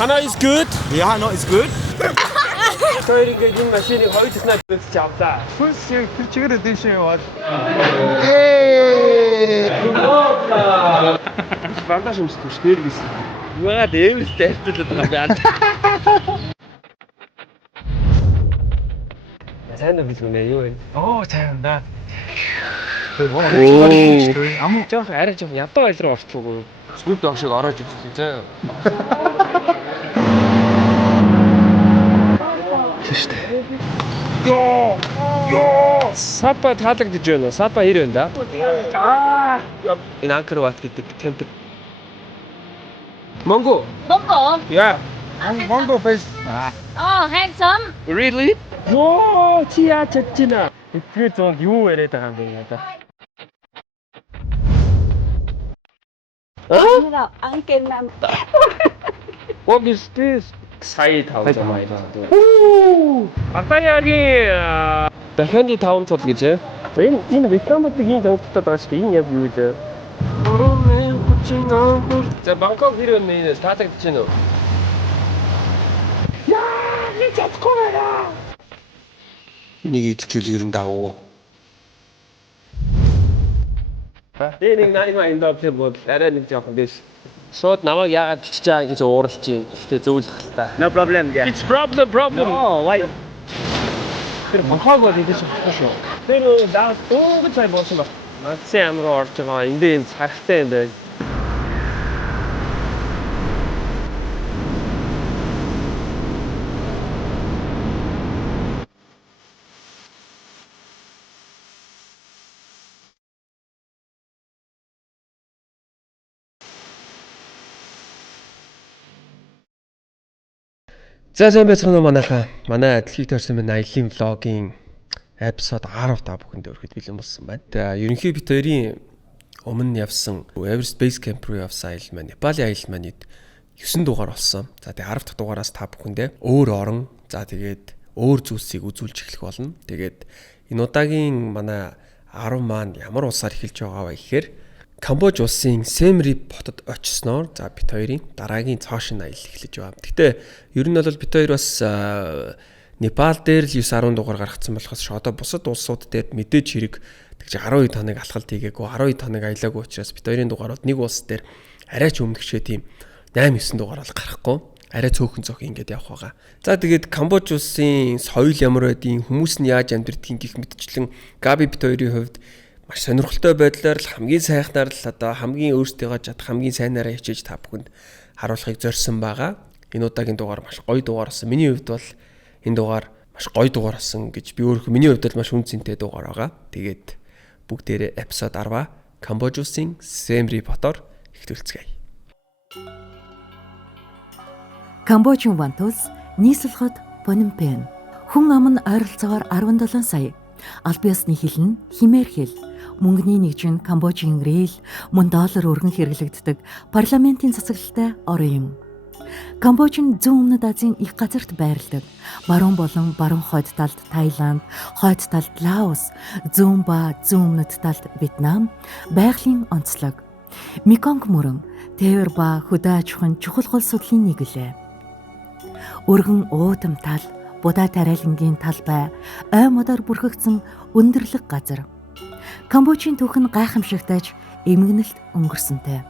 Hanna is good. Ja, Hanna is good. 저희가 이 마시니 거의 듣나 잡다. Fulls culture edition яваад. Вантаж юмсдаг шүү дээ. Яагаад ээвэлтэй хэвтэлээд байгаа юм бэ? Сайн уу биш үнэ юу вэ? Оо, цаан да. Амуу жоох арай жоох ядуу айл руу орчихгүй. Snoop Dogg шиг ороод ирсэн заа. Тэштэй. Ёо! Сапа таалагдж байна. Сапа 90 байна да. Энэ Angkor Wat гэдэг темпл. Mongo. Mongo? Yeah. Mongo face. Oh, handsome. Really? Ёо, чи яаж чадчихна? Эдгээр зонд юу яриад байгаа юм бэ надаа? Uncle ma'am. What is this? Сая 500 маяг. Атаягийн дахианы 500 гэж. Энэ Вьетнамд ийм зовлттой байгаа шүү дээ. Энэ яг юу вэ? За Бангкок хэрэг нэ таалагдж байна уу? Яа, нэг чадахгүй байна. Энийг идчихвэл ер нь дагуу. Нэг найма эндээ бол арай нэг жоохон дэс. Шууд намайг яагаад чичиж байгаа гэж ууралж чинь. Гэтэ зөвлөх л та. No problem. Yeah. It's problem. Oh, why? Тэр бохог бол идэж болохгүй шүү. Тэр даа ууг цай болсон ба. Нацсан амруу орж байгаа. Эндээ юм цагтай юм байна. За сайн байцгаана уу манайхаа. Манай дэлхийд төрсэн минь аялын влогийн эпизод 10 та бүхэнд өргөд бэлэн болсон байна. Тэгээ ерөнхий бит хоёрын өмнө явсан Everest Base Camp руу явсан аялал маань Непалийн аялал маань 9 дугаар болсон. За тэгээ 10 дахь дугаараас та бүхэндээ өөр орон за тэгээд өөр зүйлсийг үзүүлж эхлэх болно. Тэгээд энэ удаагийн манай 10 маань ямар улсаар эхэлж байгаа вэ гэхээр Камбож улсын Siem Reap хотод очисноор за бит хоёрын дараагийн цоошин аялал эхлэж байгаа. Гэхдээ ер нь бол бит хоёр бас Непал дээр л 9-10 дугаар гаргацсан болохоос одоо бусад улсууд дээр мэдээж хэрэг тэгж 12 тоног алхалт хийгээгүй 12 тоног аялаагүй учраас бит хоёрын дугаарууд нэг улс дээр арай ч өмнөгшөө тийм 8-9 дугаар бол гарахгүй арай цөөхөн ингэж явах байгаа. За тэгээд Камбож улсын соёл ямар байдгийг хүмүүс нь яаж амьдрдгийг гэх мэтчлэн Габи бит хоёрын хувьд маш сонирхолтой байдлаар л хамгийн сайхнаар л одоо хамгийн өөртөө чадах хамгийн сайнаараа хичээж та бүхэнд харуулахыг зорьсон байгаа. Энэ удаагийн дугаар маш гоё дугаар болсон. Миний хувьд бол энэ дугаар маш гоё дугаар болсон гэж би өөрөө миний хувьд бол маш үнцэнтэй дугаар байгаа. Тэгээд бүгдээрээ эпизод 10 Камбож улсын Siem Reap хотоор эхлүүлцгээе. Камбожийн Вантус нийслэлхот Phnom Penh. Хүн ам нь ойролцоогоор 17 сая. Аль биесны хэл нь Химээр хэл. Мөнгөний нэгжин Камбожийн реал, мөн доллар өргөн хэрэглэгддэг парламентын цацагтай орон юм. Камбожийн зүүн өмнөд Азийн их газарт байрладаг. Баруун болон баруун хойд талд Таиланд, хойд талд Лаос, зүүн ба зүүн өмнөд талд Вьетнам байгалийн онцлог. Меконг мөрөн Тээвэр ба хөдөө аж ахуйн чухал гол судлалын нэг лээ. Өргөн уудам тал, будаа тариалангийн талбай, ой модоор бүрхэгдсэн өндөрлөг газар. Камбожийн түүх нь гайхамшигтайж эмгэнэлт өнгөрсөнтэй.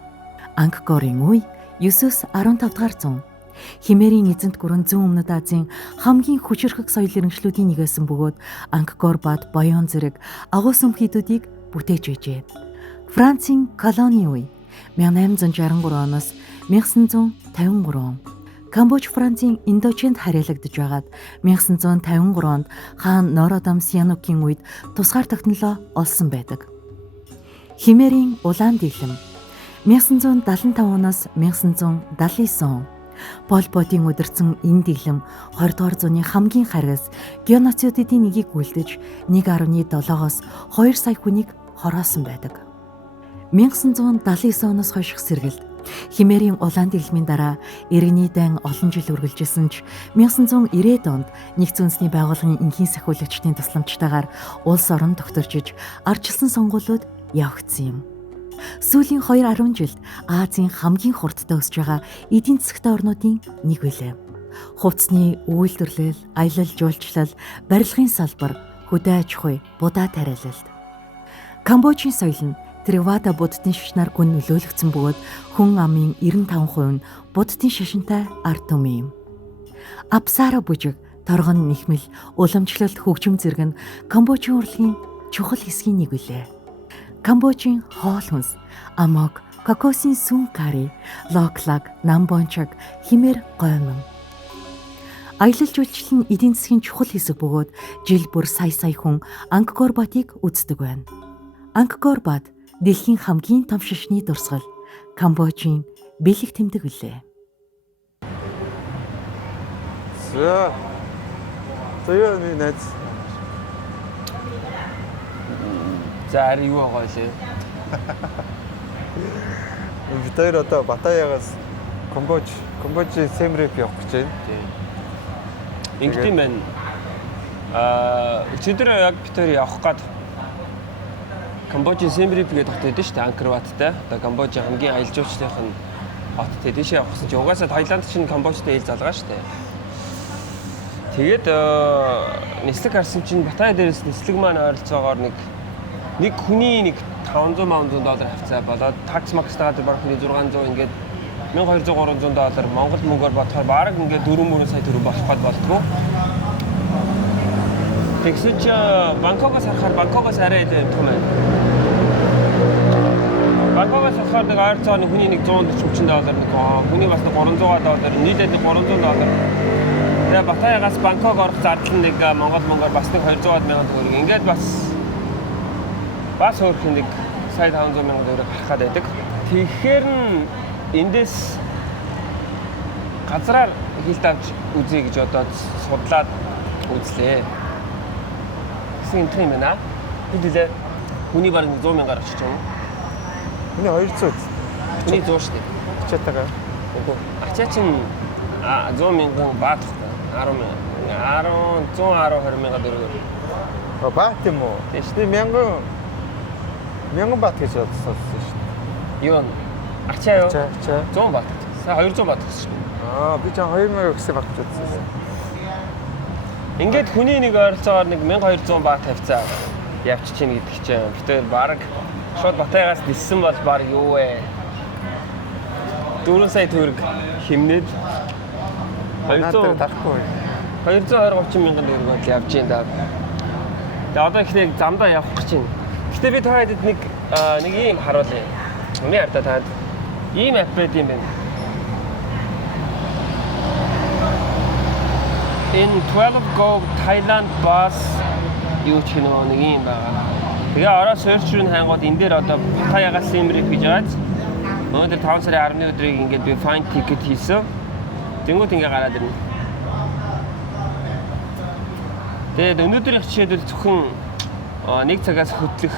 Ангкорын үе 9-15 дахь зуун. Химээрийн эзэнт гүрэн зүүн өмнөд Азийн хамгийн хүчирхэг соёл иргэншлүүдийн нэг байсан бөгөөд Ангкор бад Боён зэрэг агуус өмхийдүүдийг бүтээж байжээ. Францын колони үе 1863 оноос 1953. Камбож Францын Индочинд харьяалагдж байгаад 1953 онд хаан Нородом Сианукийн үед тусгаар тогтнолоо олсон байдаг. Химээрийн улаан дэглэм 1975 оноос 1979 он. Пол Потын удирдсан энэ дэглэм 20 дугаар зууны хамгийн харгас геноцидын нэгийг гүйлдэж 1.7-оос 2 сая хүнийг хороосон байдаг. 1979 оноос хойш сэргэлт Химээрийн улаан дэглэмийн дараа иргэний дан олон жил үргэлжилсэн ч 1990-ад онд Нэгдсэн үндэсний байгууллагын энхийн сахиулагчдын тусламжтайгаар улс орон тогтворчиж ардчилсан сонгуулиуд явагдсан юм. сүүлийн 2-10 жилд Азийн хамгийн хурдтай өсөж байгаа эдийн засгийн орнуудын нэг билээ. Хувцсны үйлдвэрлэл, аялал жуулчлал, барилгын салбар, хөдөө аж ахуй, будаа тариалалт. Камбожийн соёл нь Тревада буддын шашнаар гүн нөлөөлөгдсөн бөгөөд хүн амын 95% нь буддын шашинтай ард түмэн юм. Апсара бүжиг, торгон нэхмэл, уламжлалт хөгжим зэрэг нь Камбожийн урлагийн чухал хэсгийн нэг билээ. Камбожийн хоол хүнс, амок, кокосын сүн карри, локлаг, намбончаг хэмээр гоймон. Аялал жуулчлал нь эдийн засгийн чухал хэсэг бөгөөд жил бүр сая хүн Ангкор батыг үздэг байна. Ангкор бат дэлхийн хамгийн том шашны дурсгал, Камбожийн бэлэг тэмдэг билээ. Зөө би найз. За ари юу байгаа лээ? Бид хоёр одоо Батаягаас Камбожийн Сием Рип явах гэж байна. Тийм. Ингээд юм байна. Өчигдөр яг бид хоёр явах гээд Камбожийн Сием Рип гэдэг хотод байдаг шүү дээ, Ангкор баттай. Одоо Камбожийн хамгийн аялал жуулчлалын хоттой тийш явах гэсэн чинь угаасаа Таиланд чинь Камбожтой ил залгаа шүү дээ. Тэгээд нислэг харсан чинь Батай дээрээс нислэг маань ойролцоогоор нэг хүний $500 хавцаа болоод такс макстайгаар барах нь 600 ингээд $1200-300 Монгол мөнгөөр бодохоор бараг ингээд 4 сая төгрөг болох гээд болтгоо. Тэгсэж Бангкокоос харахаар Бангкокоос арай илүү юм байна. Бангкокоос харахаар нэг ойролцоо нэг хүний $140-$150 нэг хүний бас $300 нийлээд $300. Тэгээ Батаягаас Бангкок орох зардал нэг Монгол мөнгөөр бас нэг $200,000 төгрөг. Ингээд бас өөрх нэг сая $500,000 төгрөг гарах гээд байдаг. Тэгэхээр эндээс газраар хилд авч үзье гэж одоо судлаад үзлээ. Гэсэн юм байна. Хэдүүлээ хүний бараг $100,000 очиж юм. Миний 200. Хүний 100 шүү дээ. Ачаатайгаа. Үгүй. Ачаа чинь 100,000 баат төгрөг. 110,000 төгрөг. Баат юм уу? Тийм 1000 баат гэж бодсон шүү дээ. Юу? Ачаа юу? Ачаа. 100 баат. Сая 200 баат гэсэн шүү. Би ч 2000 гэсэн багч бодсон. Ингээд хүний нэг ойролцоогоор нэг 1200 баат тавьцаа явчих чинь гэдэг чинь. Гэтэ баг шууд Батайгаас ниссэн бол баг юу вэ? 4 сая төгрөг хэмнээд 200 тарахгүй. 220-30,000 төгрөгөөр л явж байна да. Тэгээ одоо ихний замдаа явах гэж байна. Гэтэ би таад нэг ийм харуулъя. Миний ардаа таад ийм app байд юм байна. In 12 go Thailand bus юу ч нэг юм байгаа. Тэгээ ороо search руу хангууд энэ дээр одоо Батаягаас Siem Reap гэж байгааз. Өнөөдөр 5 сарын 10-ны өдрийг ингээд би find ticket хийсэн. Тэнгүүд ингээ гараад ирнэ. Тэгээд өнөөдрийн хичээлүүд зөвхөн 1 цагаас хөдлөх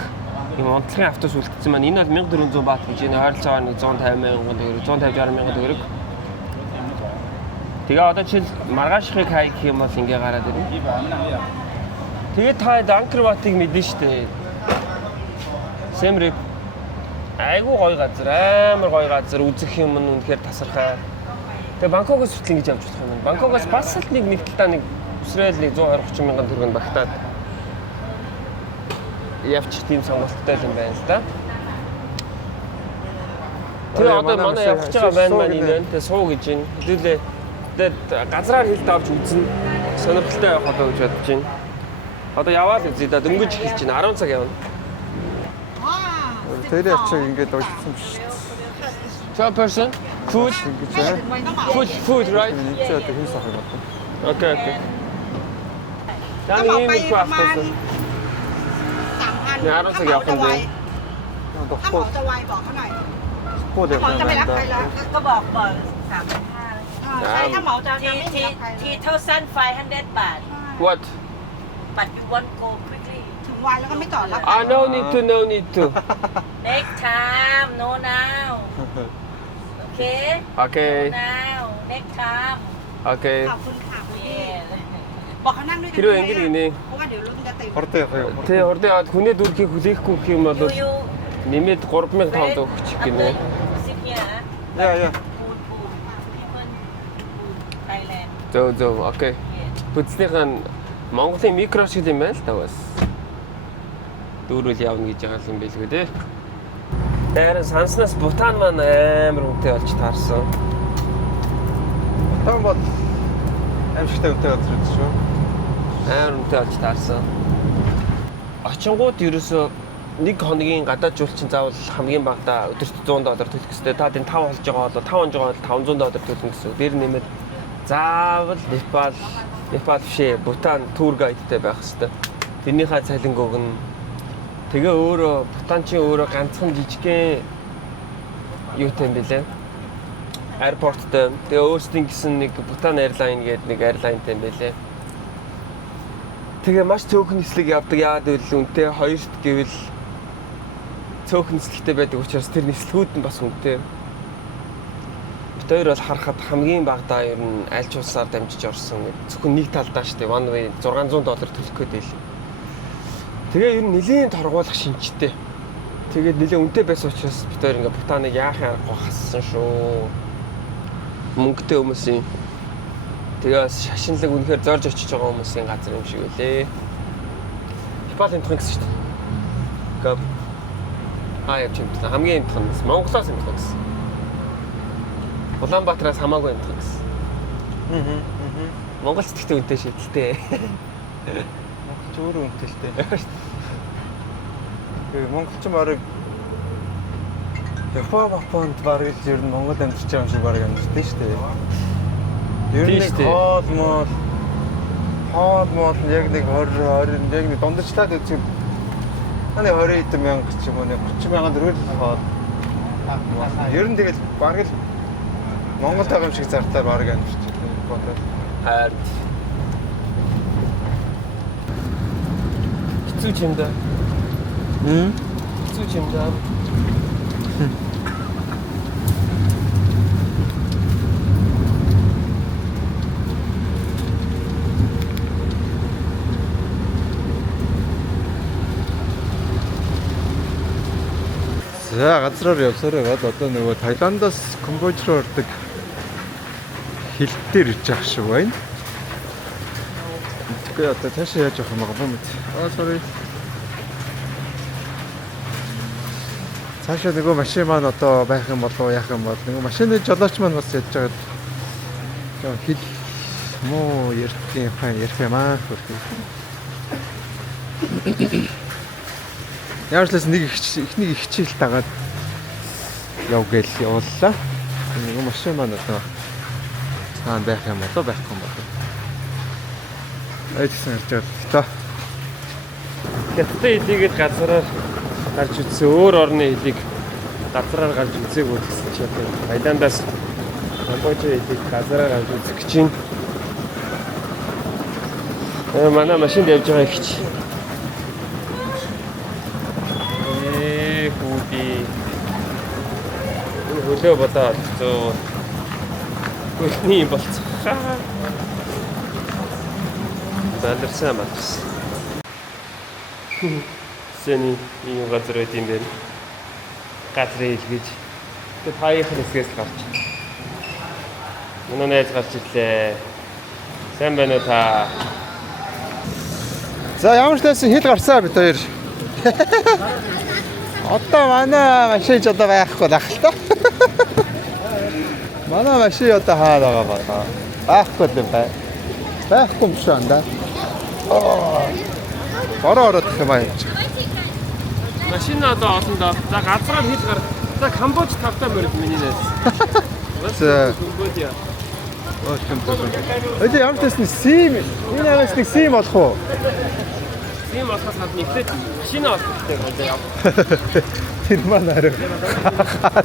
юм унтлагын автобус үлдсэн маань энэ бол 1400 баат гэж энэ ойролцоогоор 150,000 төгрөг, 150-60,000 төгрөг. Тэгээ одоо жишээл маргаашхыг хай гэх юм бол ингээ гараад ирнэ. Тэгээд та Ангкор батыг мэднэ шүү дээ. Siem Reap айгуу гоё газар, амар гоё газар, үзэх юм нь үнэхээр тасархай. Тэгээ Бангкокоос хүртэл ингэж явж болох юм байна. Бангкокоос бас л нэг талаа нэг өсрөөл 120-30,000 төгрөг багтаад явчих тийм сонголттой юм байна л да. Тэгээ одоо манай явж байгаа байна маань энэ байна. Тэгээ суу гэж байна. Хэдүүлээ тэгээд газраар хилд авч үзнэ. Сонирхолтой явах одоо гэж бодож байна. Одоо яваад үзье да дөнгөж эхэлж байна. 10 цаг явна. Тэр ячиг ингээд уйлсан биш. 12 person food food right. Эцээ одоо хийх сах юм байна. Okay. Таны ийм их авчихсан. 10 цаг явах юм дээ. ถ้าหมอจะไวบอกเขาหน่อย Cô ถ้า đẹp หมอจะไม่รับใครแล้ว ก็บอกเบอร์3,500 ใช่ถ้าหมอจะไม่ให้รับใครแล้ว 2,500 baht What? but you want go quickly ถึงวันแล้วก็ไม่จอดรับ No need to. next time no now okay Okay. now next time Okay. ขอบคุณค่ะคุณพี่ yeah บอกเขานั่งด้วยกัน Хэрвээ ингэж гинэ. เพราะว่าเดี๋ยวรถมันจะติด Хортой явах юм. Тэ урдаа хүний дүрхийг хүлээхгүй гэх юм бол you Нэмээд 3,500 өгч гинэ. Sit here. Яа. Food. Even food. Thailand. Зөө окей. Бүцнийхэн Монголын микро шиг юм байна л та бас. Дүүрүүл явна гэж байгаа юм билгүй дээ. Харин санснаас Бутан маань амар үнэтэй болж таарсан. Бутан бол аимшигтай үнэтэй газар үү шүү. Амар үнэтэй болж таарсан. Очингууд ерөөсөө нэг хоногийн гадаад жуулчин заавал хамгийн багадаа өдөрт $100 төлөх хэрэгтэй. Та энэ 5 болж байгаа бол 5 онж байгаа бол $500 төлнө гэсэн. Дээр нэмээд заавал Непал бишээ Бутан тур гайдтай байх хэрэгтэй. Тэрнийхээ цалингуг нь тэгээ өөрөө Бутанчийн өөрөө ганцхан жижигхэн юутай юм бэлээ. Аэропорттой. Тэгээ өөрсдийн гэсэн нэг Бутан Airline гэдэг нэг airlineтай юм бэлээ. Тэгээ маш цөөхөн нислэг явдаг. Яагаад гэвэл үнэтэй хоёрт гэвэл цөөхөн нислэгтэй байдаг учраас тэр нислэгүүд нь бас үнэтэй. Бид хоёр бол харахад хамгийн багадаа ер нь аль ч улсаар дамжиж орсон. Зөвхөн нэг талдаа штэ one way $600 төлөх гээд байл. Тэгээ ер нь нэлийн торгуулах шинжтэй. Тэгээд нэлээ үнэтэй байсан учраас бид хоёр ингээ Бутаныг яахын аргагүй хассан шүү. Мөнгөтэй хүмүүсийн тэгээ шашинлаг үнэхээр зорж очиж байгаа хүмүүсийн газар юм шиг үлээ. Непал эмтхан гэсэн шүү дээ. Гап. Явж юмсан. Хамгийн эмтхан гэсэн. Монголоос эмтхан гэсэн. Улаанбаатараас хамаагүй эмтхан гэсэн. Монгол цэцэгтэй үнэтэй шийдэлтэй. Монголч өөрөө үнэтэй. Монголчин барыг Японд барыг ер нь Монгол амьдарч байгаа юм шиг барыг амьдэрдэг шүү дээ. Ер нь хоол яг нэг 20 яг нэг дундажлаад үзэх. Аны 20 хэдэн мянга ч юм уу 30 мянган төгрөг хоол. Ер нь тэгэл барыг Монгол байгаа юм шиг зартаар барыг амьдэрч байна. Харин хэцүү юм да. Хэцүү юм да. За газраар явсараа гад одоо нөгөө Таиландаас Камбож руу ордог хил дээр ирж байгаа шиг байна. Тэгэхгүй одоо цаашаа яаж явах юм бэ мэд. Sorry. Цаашаа нөгөө машин маань одоо байх юм болов яах юм бол нөгөө машины жолооч маань бас яаж байгаа. Жоо хил муу ярих юм аа. Яарчлаас нэг ихнийг хичээл дагаад яв гээл явууллаа. Нэг машин маань одоо цаана байх юм болоо байхгүй юм болоо. Айдсан харж байгаа. Хятадын хэлийгээд газараар гарч үзсэн өөр орны хэлийг газараар гарч үзээгүй гэсэн чи одоо Таиландаас Камбожийн хэлийг газараар гарч үзэх гэж байна. Манай машинд явж байгаа их чи. Хөлөө бодоод зөө хөлний болцоо. Балерсан батс. Сэний ийм газар байт юм байна. Газрын хэлгэж. Тэгээд хаяахан хэсгээс гарч. Манай найз гарч ирлээ. Сайн байна уу та? За ямар ч байсан хил гарцаа бид хоёр. Одоо манай машин ч одоо байхгүй байх л та. Манай машин одоо хаад байгаа байна. Байхгүй л бай. Байхгүй юм шиг анда. Ороод их юм аа. Машин одоо олон доо. За газраар хил гар. За Камбож тавтаа мөрөд миний найз. За. Камбожиа. Өдөө ямар ч байсан сим. Энэ агаас нэг сим болох уу? Тийм болохоос гадна ихтэй машин олохтой гоё яв. Тэр маань арай хаа.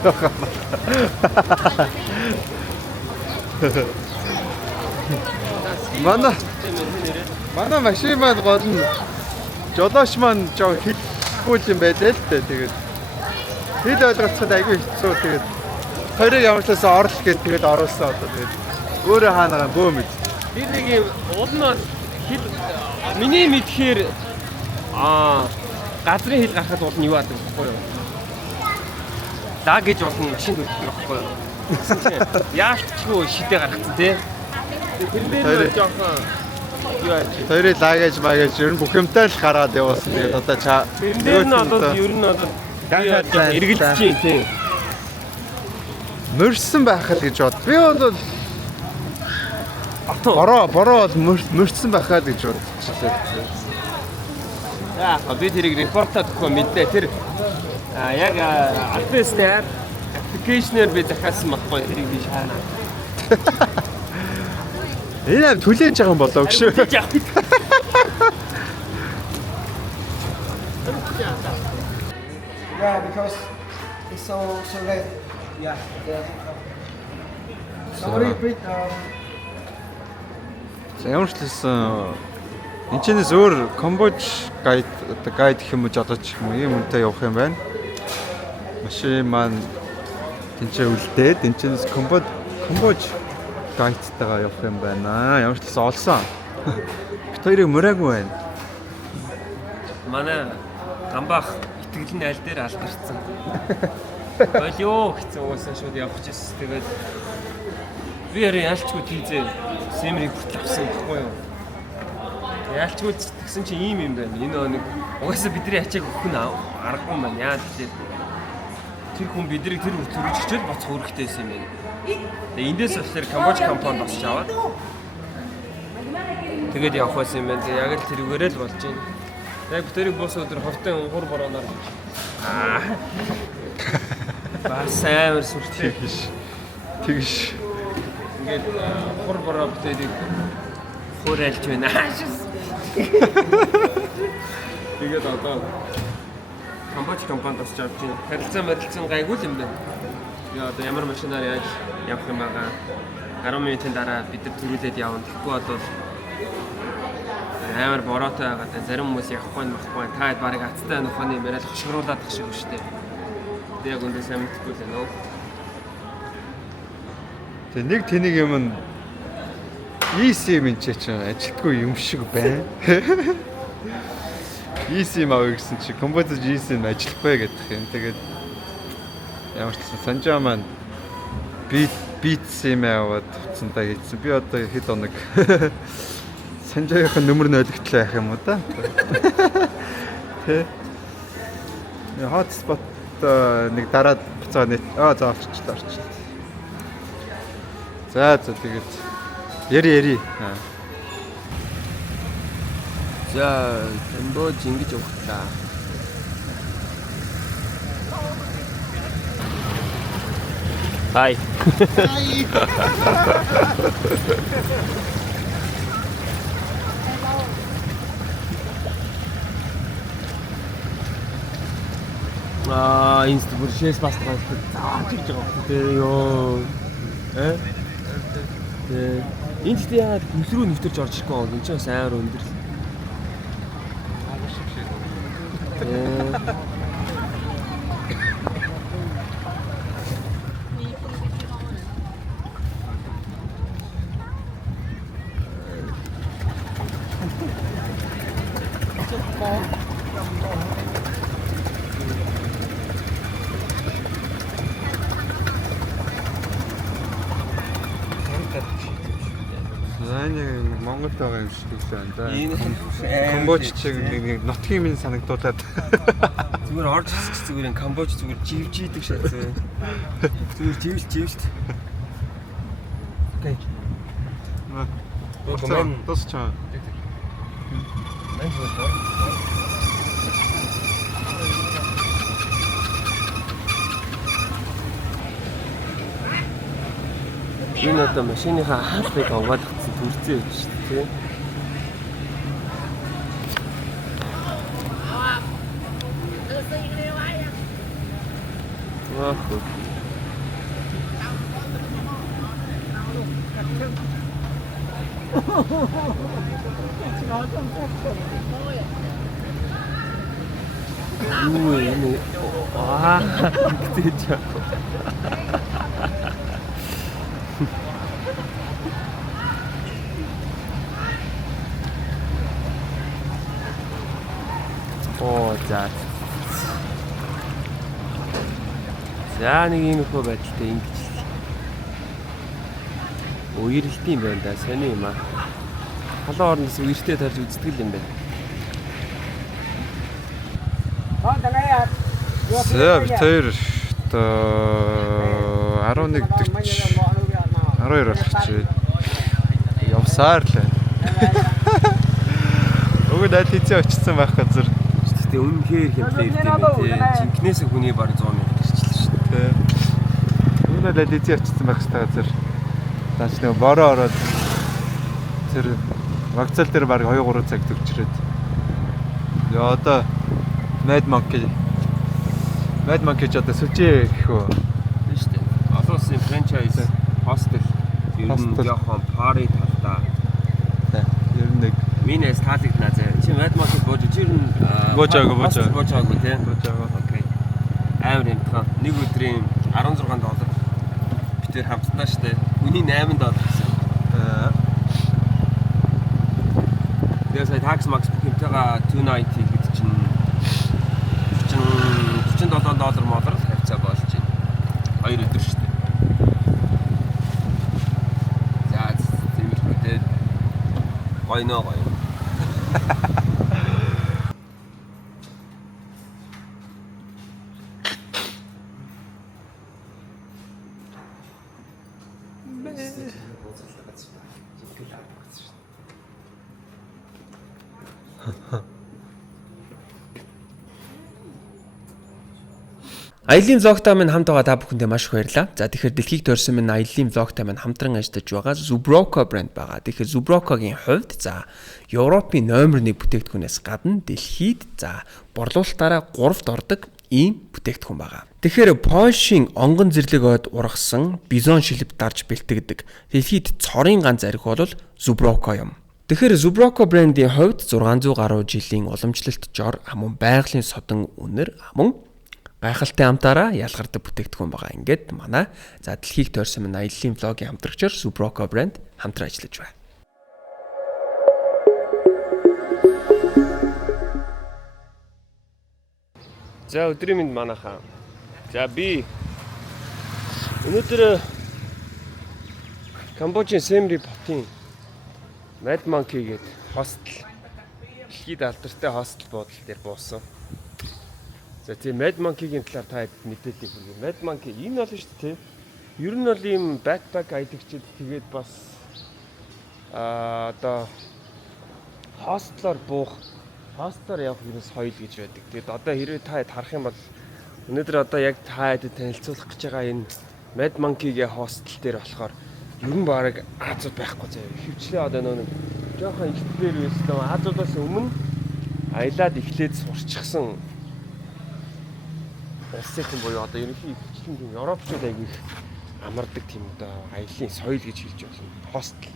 Манай машин маань гол нь жолооч маань жоо хэлгүй юм байлээ л дээ. Тэгээд хэл ойлгоцоход айгүй хэцүү. Тэгээд хоёрыг ямар ч байсан орлох гээд тэгээд оруулсан одоо тэгээд өөрөө хаанаа бөө мэд. Тэр нэг юм уулнаас хэл миний мэдхээр газрын хэл гарахад бол юу яадаг вэ? лаа гэж болно машин төлдөг байхгүй юу? Яалтчгүй шидэ гаргацсан тий. Тэр дээр жоохон юу яаж Хоёрыг лагэж магаж ер нь бүх юмтай л гараад явуулсан. Тэгээд одоо тэр дээр нь одоо ер нь одоо эргэлдэж чинь тий. мөрсөн байхад гэж бод. Би бол бороо бол мөрсөн байхад гэж бодчихлээ. За би тэрийг репортад өгөх мэдлээ. Тэр яг альбестээр аппликейшнээр би захиалсан байхгүй тэрийг би шаана. Энэ түлээж байгаа юм болоо гэж. Yeah, because it's so red. Yeah. Sorry, bit. За ямар ч хэлсэн энэ чинээс өөр Камбож гайд гэх юм уу жолооч юм ийм үнэтэй явах юм байна. Машин маань тэнцээ үлдээд энэ чинээс Камбож гайдтайгаа явах юм байна. Ямар ч хэлсэн олсон. Бит хоёрыг мөрөөгүй байна. Манай гамбах итгэл нь аль дээр алдарсан. Болио гэсэн уусаа шууд явах гэсэн. Тэгээд би ярь ялчгүй тийзээ сэмрийг хүртэл авсан байхгүй юу? Ялчгүй тэгсэн чинь ийм юм байна. Энэ нэг угаасаа бидний ачааг өгөх нь аргагүй юм байна. Яа тэгэхээр тэр хүн бидрийг тэр төрөж хичээл боцох хэрэгтэй юм байна. Тэгээ эндээс болохоор Камбож компанид босч аваад тэгээд явах байсан юм байна. Тэгээ яг л тэрүүгээрээ л болж байна. Яг бүтэрийг бос өдөр ховтой унгуур борооноор бас амар сүртэй Тэгш. ингээд хур бороо бүтэрийг хуурайлж байна. Тэгээд одоо Камбож компанид босч авч байна. Харилцан гайгүй л юм байна. Яа одоо ямар машинаар яаж явах юм байгаа. 10 минутын дараа бид нар төрүүлээд явна. Тэгэхгүй одоо амар бороотой байгаа. Зарим хүмүүс явахгүй байхгүй. Та барыг хацтай нөхөний барайл хошгруулаад тах шиг шүү дээ. Тэг яг үндэ сайн мэдгүй л нөө. Тэг нэг тэнийг юм нь EC минь ч ажилтгүй юм шиг байна. EC маа гэсэн чи композит EC нь ажиллахгүй гэдэг юм. Тэгээд ямар ч гэсэн Санжаа маань битс юм аваад туцсандаа хийсэн. Би одоо хэд оног Санжаагийн нөмөр нь ойлгохтой байх юм уу да? Тэ. Hotspot нэг дараад буцаа net за орчлоо. За тэгээд яри. За Камбож ингэж явахлаа. Hi. Инст бүр шээс бас таах гэж байгаа тийм ёо. Энд ч яагаад өсрөө нэвтэрч орж ирэхгүй байна. Энд ч бас амар өндөр. Монголд байгаа юм шиг байна да. Камбож чиг нэг нутгийн минь санагдуулаад. Зүгээр орж ирчих зүгээр Камбож зүгээр живжийдэг шээ. Зүгээр живж. Окей. Тосчаа. Энэ одоо машиныхаа хаалгыг овоолгоцсон төрцөө явж шүү дээ. Тэгэж. За. За нэг юм хөө байдалтай ингэж үерэлт юм байна да. Сони юм аа. Халуун орноос үертэй тарж үздэг юм байна. За бид хоёр одоо 11:40 12 болох чи явсаар л байна. Өгөөд аль хэзээ очсон байх газар. Гэхдээ үнэхээр хэмлээ ирд юм тий. Жинкнээс хүний баг 100 мянга ирчихлээ шүү дээ. Өгөөд аль хэзээ очсон байх газар. Даач нэг бороо ороод тэр вокзал дээр баг 2-3 цаг төгчрээд. Яа одоо Mad Monkey ч одоо сүжээ гэх үү. Тийм шүү дээ. Олон улсын франчайз хостел ер нь жоохон пари талдаа. Ер нь нэг Минэс таалагдана заа. Чи Mad Monkey бууж ер нь буужаагүй тий. буужаагүй. Окей. Амар юмхан. Нэг өдрийн $16 бид тэр хамтнаа штэ. Үний $8 гэсэн. Тэгээд сая такс макс бүхэнтэйгээ 290 гэдэг чинь $47 модер л хавцаа болж байна. 2 өдөр штэ. За тиймэрхүүтэй гоё. Аялын влогтай минь хамт байгаа та бүхэндээ маш их баярлалаа. За тэгэхээр дэлхийг төрсөн минь аялын влогтай минь хамтран ажиллаж байгаа Zubrocco брэнд байгаа. Тэгэхээр Zubrocco-гийн хувьд за Европын номер 1 бүтээгдэхүүнээс гадна дэлхийд за борлуулалтаараа 3-т ордог ийм бүтээгдэхүүн байгаа. Тэгэхээр Польшийн онгон зэрлэг ойд ургасан бизон шилб дарж бэлтгэдэг дэлхийд цорын ганц архи бол Zubrocco юм. Тэгэхээр Zubrocco брендийн хувьд 600 гаруй жилийн уламжлалт жор амун байгалийн содон үнэр амун гайхалтай амтаараа ялгардаг бүтээгдэхүүн байгаа. Ингээд манай за дэлхийг тойрсон минь аяллаа влогийн хамтрагчаар Zubrocco брэнд хамтран ажиллаж байна. За өдрийн минь манайхаа. За би өнөөдөр Камбожийн Siem Reap-ийн Mad Monkey гэдэг хостел дэлхийд алдартай хостел буудлын дээр буусан. За тийм Mad Monkey-гийн талаар та хэд мэдээлэл өгье. Mad Monkey энэ бол шүү дээ. Ер нь бол ийм backpack айдагчид тэгээд бас одоо хостлоор буух, хостлоор явах юмс соёл гэж байдаг. Тэгээд одоо хэрвээ та хэд харах юм бол өнөөдөр одоо яг та хэд танилцуулах гэж байгаа энэ Mad Monkey-гийн хостел дээр болохоор ер нь баг Азууд байхгүй заяа. Хөвчлээ одоо нэг жоохон ихтээр байсан. Азуудаас өмнө аялаад эхлээд сурчсан улсын буюу одоо ерөнхий ихэвчлэн тийм Европчууд аяг их амардаг тийм одоо аялын соёл гэж хэлж болно. Хостел.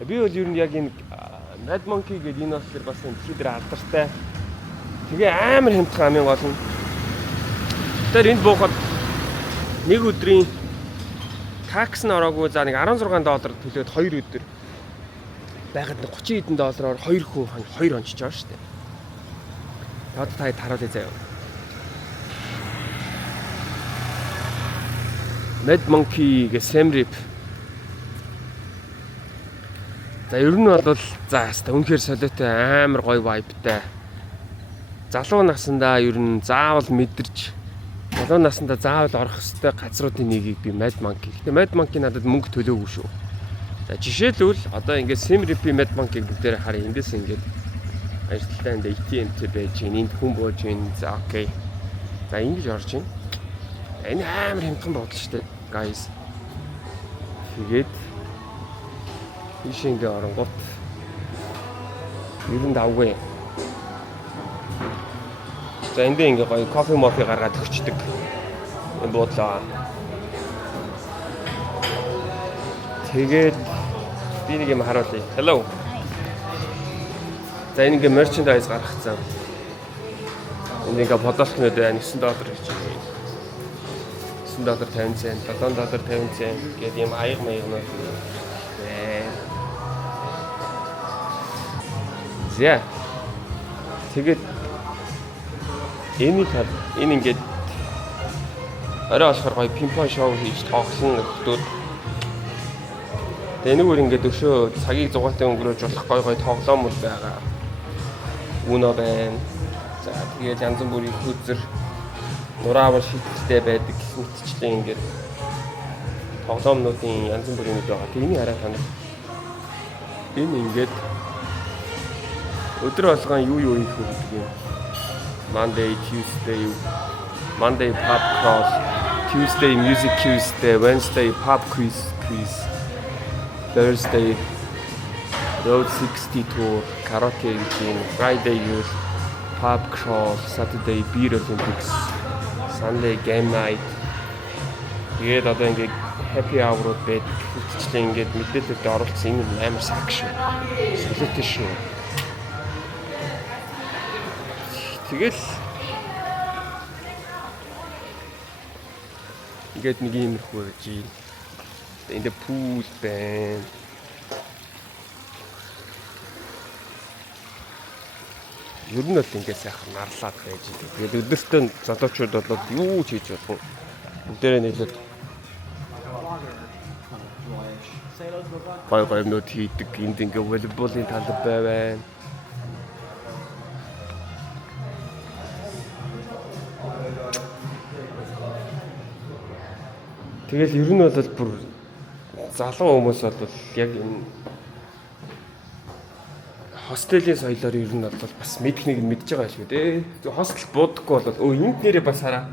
Би бол ер нь яг энэ Mad Monkey гэдэг энэ хостел бас дэлхийд алдартай. Тэгээ амар хямдхан амын гол нь. Тэр энд буухад нэг өдрийн такс нь ороогүй за нэг $16 төлөөд 2 өдөр байгаад $30 2 хончиж байгаа шүү дээ. Тэгээд та харуулъя заяа. Mad Monkey гэ Siem Reap. За ер нь бол за үнэхээр солиотой амар гоё vibeтай. Залуу насандаа ер нь заавал мэдэрч залуу насандаа заавал орох ёстой газруудын нэгийг би Mad Monkey. Гэтэ Mad Monkey надад мөнгө төлөөгүй шүү. За жишээлбэл одоо ингээд Siem Reap Mad Monkey дээр харъя эндээс ингээд ажилтнаа энэ ATM-тэй байж гин энд хүн бууж гин за окей. За ингэж орж гин. Энэ амар хямдхан бодлоо шүү дээ. Guys. Тэгээд ийш ингээ оронгот ер нь давгүй. За эндээ ингээ гоё кофе мофи гаргаад өгчдөг. Энэ буудлаа. Тэгээд би нэг юм харуулъя. Hello. За энэ ингээ merchandise гаргацсан. Энд ингээ подолкнууд байна $9 гэж. $50, $7.50 гэдэг юм аяг маягнууд. За. Тэгээд энэ ингээд Орой болохоор гоё пинпон шоу хийж тоглоно нөхдүүд. Тэгээ энэгээр ингээд өшөө цагийг зугаалтай өнгөрөөж болох гоё тоглоом үл байгаа. Үнэ байна. За тэгээд янз бүрийн хүзэр нураавар шидэлтэй байдаг мэтчлээ ингээд тоглоомнуудын янз бүрийн үйл байгаа. Тэрний хараа танах. Энэ ингээд өдөр болгон юу хийх вэ гэдэг юм. Monday, Tuesday, Monday pub crawl, Tuesday music Tuesday, Wednesday pub quiz, Thursday road 60 tour, karaoke game, Friday youth pub crawl, Saturday beer Olympics, Sunday game night. Тэгээд одоо ингээд happy hour-ууд байдаг. Хүчтэй ингээд мэдээлэлд оролцсон юм амар саг шүү. Солиотой шүү. Тэгэл ингээд нэг юм их байж байна. Энд пул байна. Ер нь бол ингээд сайхан нарлаад байж байгаа. Тэгээд өдөртөө залуучууд бол юу ч хийж болно. Өдөрөө нийлээд гой юмнууд хийдэг. Энд ингээд волейболын талбай байна. Тэгэл ер нь бол бүр залуу хүмүүс бол яг энэ хостелийн соёлоор ер нь бол бас мэдхнийг мэдж байгаа шүү дээ. Хостел буудаггүй бол энд нэрээ бас хараа.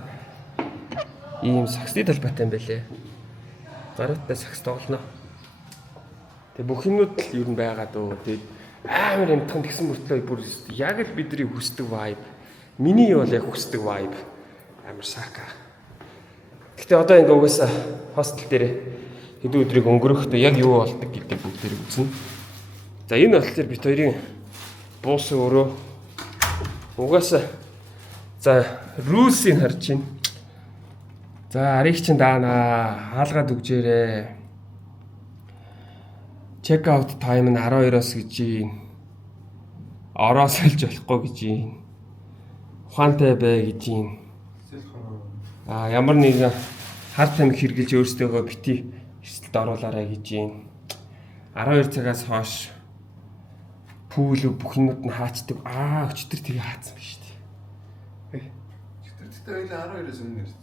Ийм саксны талбайтай юм байлээ. Гаруудтай сакс тоглоно. Тэг бүх юмуд л ер нь байгаа дөө. Тэг амар амтхан тэгсэн мөртлөө бүр яг л бидний хүсдэг vibe. Миний бол яг хүсдэг vibe. Амар сака. Гэтэ одоо ингээ угаасаа хостел дээр хэдэн өдрийг өнгөрөхдөө яг юу болдог гэдэг бүгдийг үзнэ. За энэ болохоор бид хоёрын буус өөрөө угаасаа за рулсыг харж байна. За ариг чин даана хаалгаад өгжээрэй. Check out time нь 12-оос гэж юм. Ороос олж болохгүй гэж юм. Ухаантай бай гэж юм. Ямар нэг хар тамхи хэрглэж өөрсдөө бити эрсдэлд оруулаарай гэж юм. 12 цагаас хойш пул бүх юмуд нь хаачдаг. Өчтөр тэгээ хаацсан биш үү? Өчтөр тэгээ 12-оос өмнө ирсэн.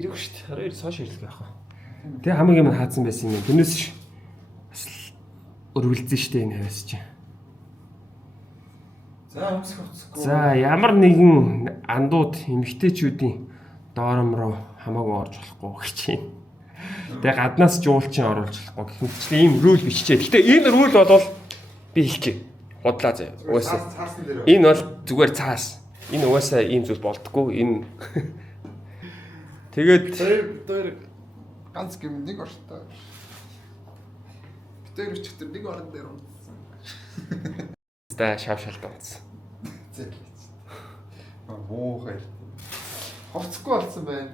Ирэх шүү дээ. 12-оос хойш ирлээ яах вэ? Тэгээ хамгийн юм хаацсан байсан юм. Тэрнээс бас өргөлдсөн шүү дээ энэ хавьяас чинь. За өмсөх хувцсгүй. За ямар нэгэн андууд эмэгтэйчүүдийн доором руу хамаагүй орж болохгүй гэж байна. Тэгээ гаднаас жуулчин оруулж болохгүй гэх мэт ийм рул биччихээ. Гэтэ энэ рул бол би хэлчихье. Бодлаа заяа. Угаасаа. Энэ бол зүгээр цаас. Энэ угаасаа ийм зүйл болдгоо. Энэ тэгээд тэр ганц гэм нэг ортой. Тэр өчтөр нэг орон дээр унтсан. та шавшаалт онцсон. Зэ. Муухай. Хоцгүй болсон байна.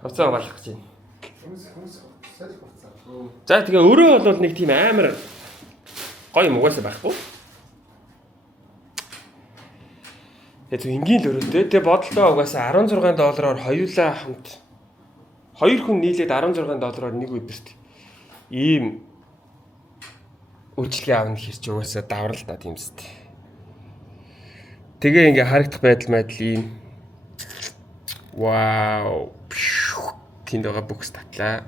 Хоцоо балах гэж байна. Хүмүүс салх болсон. За тэгээ өөрөө бол нэг тийм амар гоё юм угаасаа байхгүй. Тэгээд энгийн л өрөөтэй. Тэгээ бодолтой угаасаа $16-оор хоёулаа хамт 2 хүн нийлээд $16-оор нэг өдөрт ийм үйлчлэгээ авах хэрэг чи угаасаа даврал та тиймстэй. Тэгээ ингээ харагдах байдал ийм вау. Тэнд байгаа бүкс татлаа.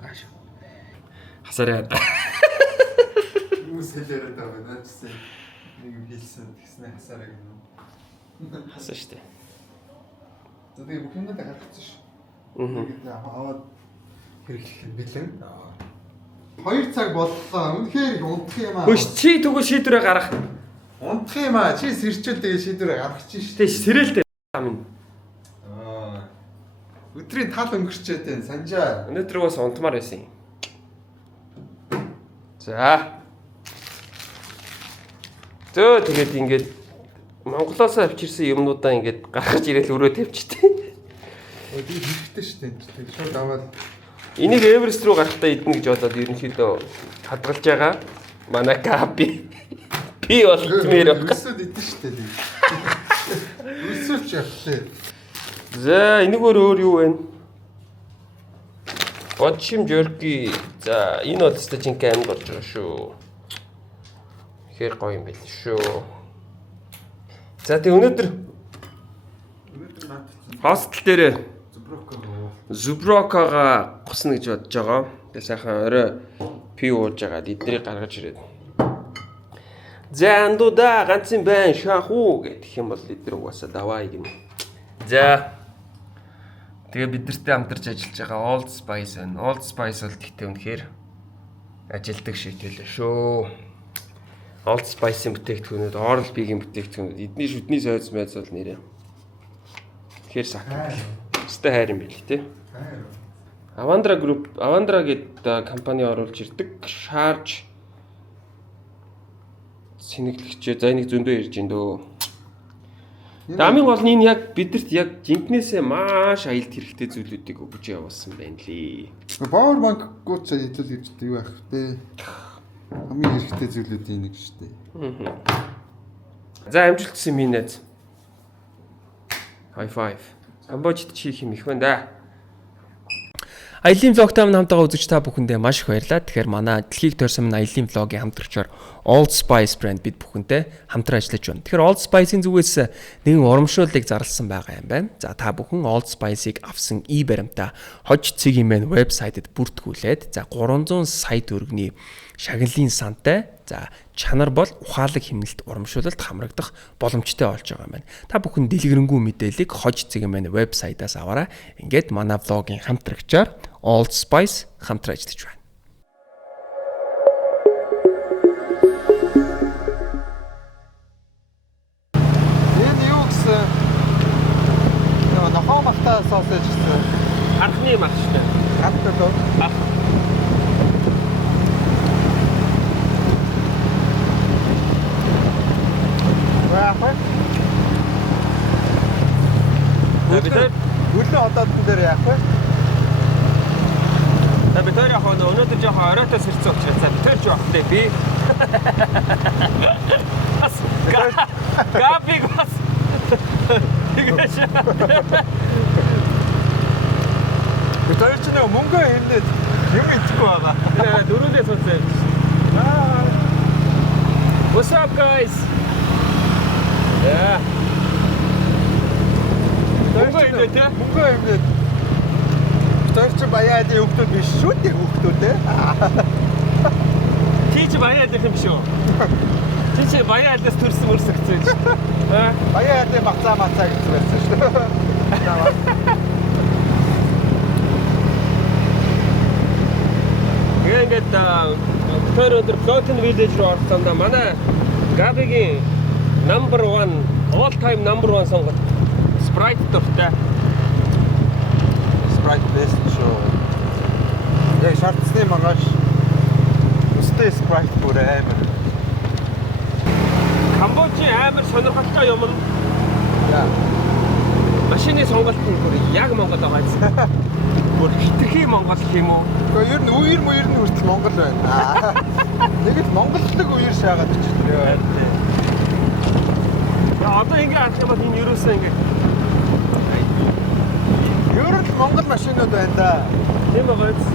Хасараа. Юу сэлэрэ таа байна ч нэг юм хэлсэн тэгснэ хасараа гэнэ. Хасаа штэ. За тэгээ бүх юмдаа харагдсан ш. Тэгээд аваад хэрэглэх юм бэлэн. 2 цаг боллоо. Үнэхээр унтах юм аа. Хөөш чи тэгвэл шийдвэрээ гаргах. Унтах юм аа. Чи сэрчүүл тэгээ шийдвэрээ гаргах чинь ш. Тэг сэрэлтэй юм. Өдрийн тал өнгөрчээд байна. Санжаа. Өнөөдөр бас унтмаар байсан юм. За. Тэгээд ингээд Монголоос авчирсан юмнуудаа ингээд гаргаж ирээл өрөө тавьчихдээ. Өдөр хэрэгтэй шүү дээ. Тэг шууд аваад Энийг Эверест руу гарахтаа идэнэ гэж бодоод ерөнхийдөө хадгалж байгаа. Манай капи. Би бол идмээр байна. өсөд идэн шүү дээ. Өсөж явтлаа. За, энэгээр өөр юу вэ? Бодшим Жорки. За энэ бол өстой жинхэнэ амьд болж байгаа шүү. Хэр гоё юм байл шүү. За тэг өнөөдөр хостел дээр Зуброкага госно гэж бодож байгаа. Тэгээ сайхан орой пив ууж байгаа эднийг гаргаж ирээд. За андуда ганцын байн шахуу гэх юм бол эдгээр угаасаа даваа гинэ. За тэгээ бид нартай хамтарч ажиллаж байгаа Old Spice байна. Old Spice бол тэгтээ үнэхээр ажилдаг шийдвэлээ шүү. Old Spice-ийн бүтээгдэхүүнүүд, Oral-B-ийн бүтээгдэхүүнүүд, эдний шүдний сойц мэз бол нэрээ. Тэгэхээр сакаа. Өстэй хайр юм байл тий. Avandra Group, Avandra гэдэг компани оруулж ирдэг шарж сэнэглэгчээ за энийг зөндөө ирж ин дөө. Дамын гол нь яг бидэрт яг жинкнээсээ маш аялд хэрэгтэй зүйлүүдийг өгж явуулсан байна лээ. Power bank-гууд ч хэлэл ирждэг юу байх вэ? Хамгийн хэрэгтэй зүйлүүдийн нэг шүү дээ. За амжилтсан минийз. High five. Камбожид чи их юм их байна да. Аялын влогтой хамтдаа үзэж та бүхэндээ маш их баярлалаа. Тэгэхээр манай дэлхийг тойрсон аялын влогийн хамтрагчаар Old Spice брэнд бид бүхэнтэй хамтран ажиллаж байна. Тэгэхээр Old Spice-ийн зүгээс нэгэн урамшууллыг зарласан байгаа юм байна. За та бүхэн Old Spice-ыг авсан баримтаа хож цэгийн мэн вебсайтэд бүртгүүлээд за 300 сая төгрөгийн шагналын сантай за чанар бол ухаалаг хэмнэлт урамшуулалт хамрагдах боломжтой болж байгаа юм байна. Та бүхэн дэлгэрэнгүй мэдээллийг хож цэгийн мэн вебсайтаас аваарай. Ингээд манай влогийн хамтрагчаар Old Spice хамтран ажиллаж байна. Энэ юу гэсэн нохоо махтай сосэж гэсэн. Анхны мах шүү дээ. Хаттай доо. Яах вэ? Өглөө одоод дээр яах вэ? За бид хоёр яг өнөөдөр жоохон оройтой сэрцэн учраас за бид хоёр ч явахлаа би. Габиг бас. Тэгэж. Бид хоёр ч нэг мөнгө хэмнээд юм идэхгүй байгаа. Дөрөвдөө сонцоо. What's up guys? Yeah. Мөнгө хэмнээд Тэрч баяад өгдөө биш шүү дээ өгдөө те. Тийч баяад юм шүү. Тийч баяадаас төрсөн мөрсөгцөө шүү. Баяад мацаа гэж байсан шүү. Ингээд тэр өдөр Floating Village руу орсондоо манай Габигийн number 1 all time number 1 сонголт Sprite дуртай. Sprite best шүү. Яг шаардсны маргааш өстэй Sprite бүр амар. Камбожийн амар сонирхолтой юм. Яа. Машины сонголт нь бүр яг Монгол байгаа юм. Бүр хитрхи Монгол юм уу? Гэхдээ ер нь үер нь хүртэл Монгол байна. Нэгэл монголлог үер шаагаад өчтөө. Одоо ингэ арах юм бол энэ юусэн ингэ. Ер нь монгол машинууд байна да. Тийм байгаа биз?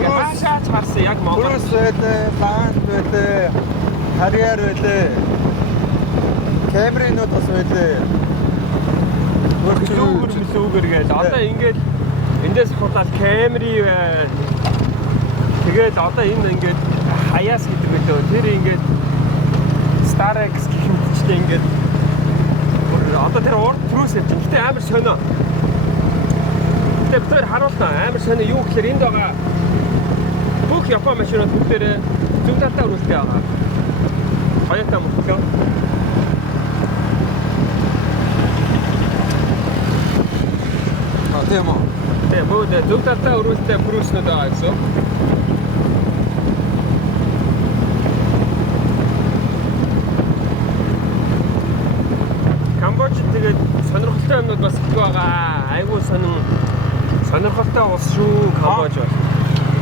Хаашаач гарсан яг Монгол. Крус байлаа, Ланд байлаа, Харьяар байлаа. Камеринууд бас байлаа. Мөрчүүгэр гээл одоо ингээд эндээс хутаад Camry байна. Тэгээд одоо энэ ингээд хаяас гэдэг байлоо. Тэр ингээд Starex гэх мэтчтэй ингээд одоо тэр урд Cruise явж байгаа. Гэтэ амар сонио. Гэтэ тэр харуултаа амар сонио юу гэхээр энд байгаа бүх Япон машинууд бүгдээр зөв талдаа өрүүлтэй байгаа. Хоёртаа мөрлөө. Тийм үү. Тэгээ бүгд зөв талдаа өрүүлтэй Cruise-нууд байгаа гэсэн. Камбож тэгээд сонирхолтой юмнууд бас их байгаа. Айгуу сонирхолтой улс шүү Камбож бол.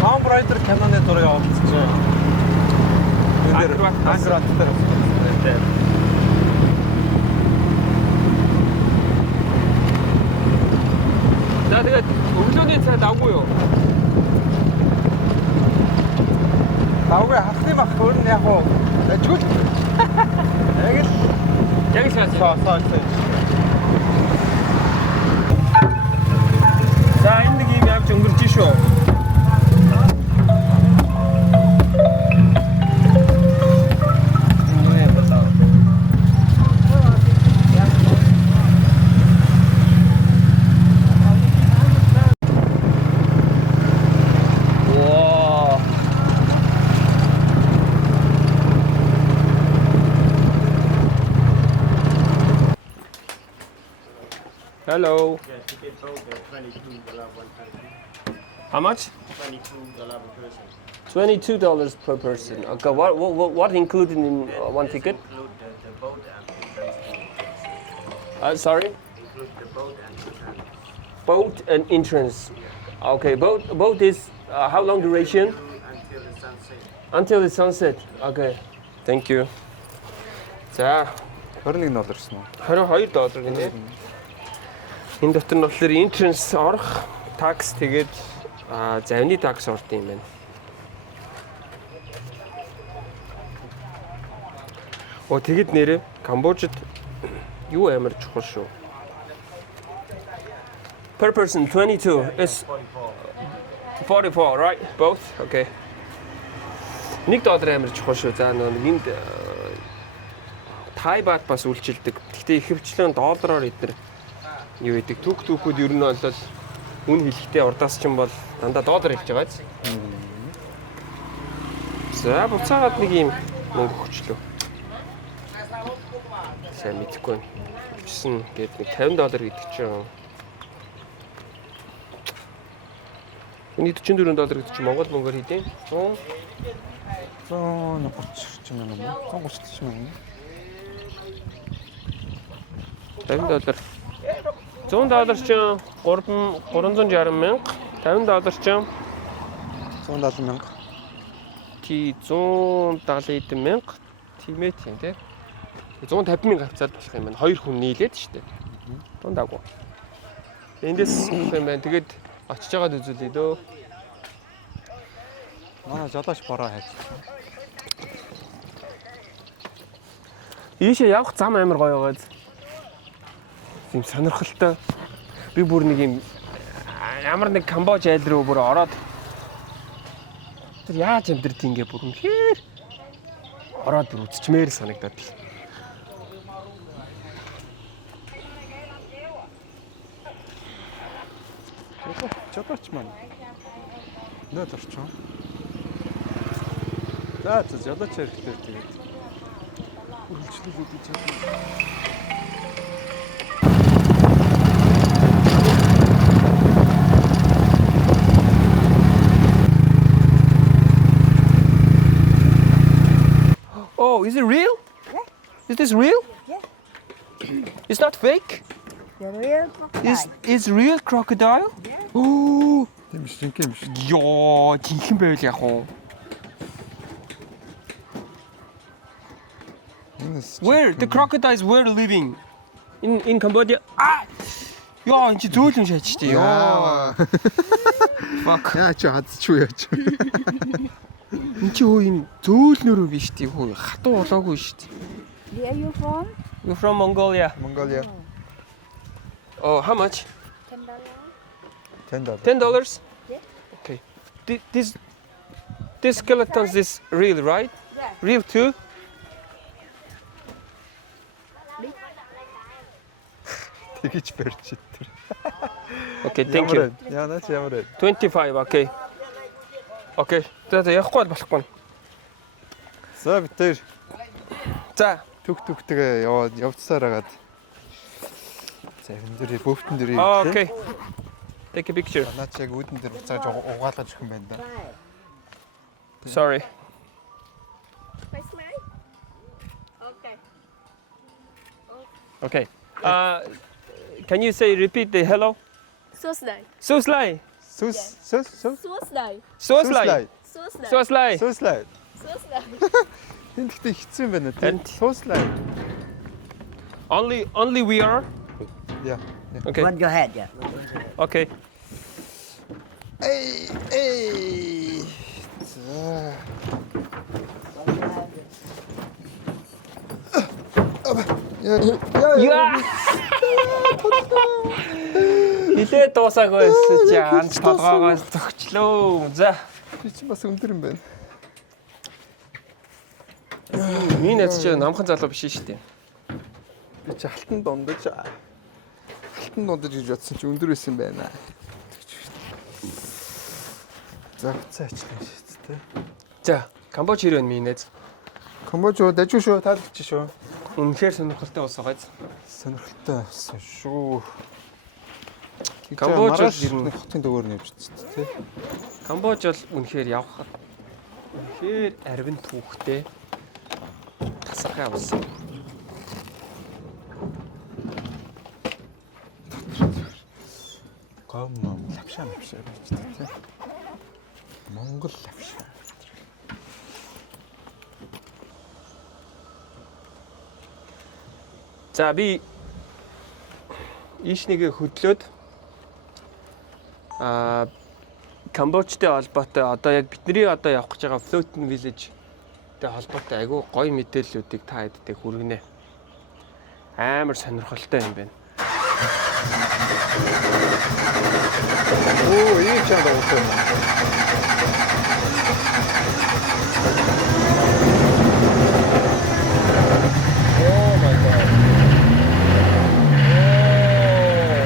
Tomb Raider киноны зургийг авчихжээ. Анграт дээр. За тэгээд өглөөний цайд авгүй юу? Давгүй хахны мах өөр нь яг уу ажгүй. Яг л соо. За энэ нэг юм явж өнгөрч шүү. Hello. Yes, you can both $22 one person. How much? $22 per person. $22 per person. Okay, what included in one ticket? Include the boat and entrance. Sorry? Include the boat and entrance. Boat and entrance. Okay, boat is how long duration? Until the sunset. Until the sunset. Okay. Thank you. За, $21 гэсэн үү? $22 гинэ. Энэ дотор нь болохоор entrance орох, tax тэгээд завны tax орд юм байна. Оо тэгэд нэрээ Камбожид юу амар чухал шүү. Per person 22 is 44, right? Both. Okay. $1 амар чухал шүү. За нэг энд Тай бат бас үйлчилдэг. Гэхдээ ихэвчлэн доллараар эдгээр юу гэдэг түүхүүд ер нь бол үн хэлэхдээ урдаас ч юм бол дандаа доллар хэлж байгаа биз. За буцаагаад нэг юм мөнгө өгчлөө. Сайн мэдэхгүй байна. Өчсөн гээд нэг $50 гэдэг чинь. Эний $44 гэдэг чинь Монгол мөнгөөр хийдیں۔ 130 мянга юм. 130 мянга. $50. $100 чинь 360 мянга, $50 чинь 170 мянга. Тий 170 эдэн мянга тийм ээ тийм тий. 150 мянга хавцаад болох юм байна. Хоёр хүн нийлээд шүү дээ. Дундаагүй. Эндээс юм байна. Тэгээд очиж байгаад үзүүлээ дөө. Манай жолооч бороо хайж. Ийшээ явах зам амар гоё байгааз. Тийм сонирхолтой. Би бүр нэг юм ямар нэг Камбож айл руу бүр ороод тэр яаж амьдрт ингээ бүр үнэхээр ороод бүр үзчмээр санагдаад л. Жолооч маань. Нөт орчоо. За жолооч хэрэгтэй тэгээд. Үргэлжлүүлээд гэж байна. Oh, is it real? Yeah. Is this real? Yeah. It's not fake? The real crocodile. Is real crocodile? Yeah. Oh, Тийм биш юм биш. ёо, жинхэнэ байвал яг уу. Where the crocodiles were living in Cambodia? Ah! Ёо, энэ чи зөөлөн шаач тий. Ёо. Fuck. Яа чи хадчихгүй яач. Энд чи хөө энэ зөөлнөрөө биш тий хөө хатуу болоогүй шүү дээ. Where are you from? You're from Mongolia. Mongolia. Oh, how much? $10. $10? Yeah. Okay. This skeletons is real, right? Yeah. Real too? Тэгэж барьж итэр. Okay, thank you. Яа наач ямар вэ? 25, okay. Okay. За явахгүй болохгүй. За битэр За. түгтэйгээ явцсаар агаад. За энэ дээр бөөвтөн дээр Okay. Take a picture. наач яг үүдэн дээр буцааж угаалгаж өгөх юм байна да. Sorry. Okay. Okay. Can you repeat the hello? Soslay. Soslay. Soslay. Soslay. Soslay. Soslay. Суслай. Soslay. Энд ихтэй хэцүү юм байна тийм. And- Суслай. Only we are. Яа. Okay. One go ahead, yeah. Okay. Эй. За. Яа. Илээ дуусаагүй чи анч толгоогоос зөгчлөө. За. Би чи бас өндөр юм байна. Миний найз чи намхан залуу биш шүү дээ. Би чи алтан дундаж гэж бодсон чи өндөр байсан юм байна. Загцаач нь шүү дээ. За, Камбож хэр байна миний найз? Камбож уу дажгүй шүү таалагч шүү. Үнэхээр сонирхолтой ус байгаа. Сонирхолтой асан шүү. Камбож бол ер нь хотын дөөр нэвч тий. Камбож бол үнэхээр явхад үнэхээр арвин түүхтэй тасархай ус. Гом лавшаа биш тий. Монгол лавшаа. За би ийшнийгээ хөдлөөд Камбожтой холбоотой одоо яг бидний одоо явах гэж байгаа Floating Village-тэй холбоотой айгүй гоё мэдээллүүдийг та хэдтэй хүргэнэ. Амар сонирхолтой юм байна. Оо, ийм ч юм байна.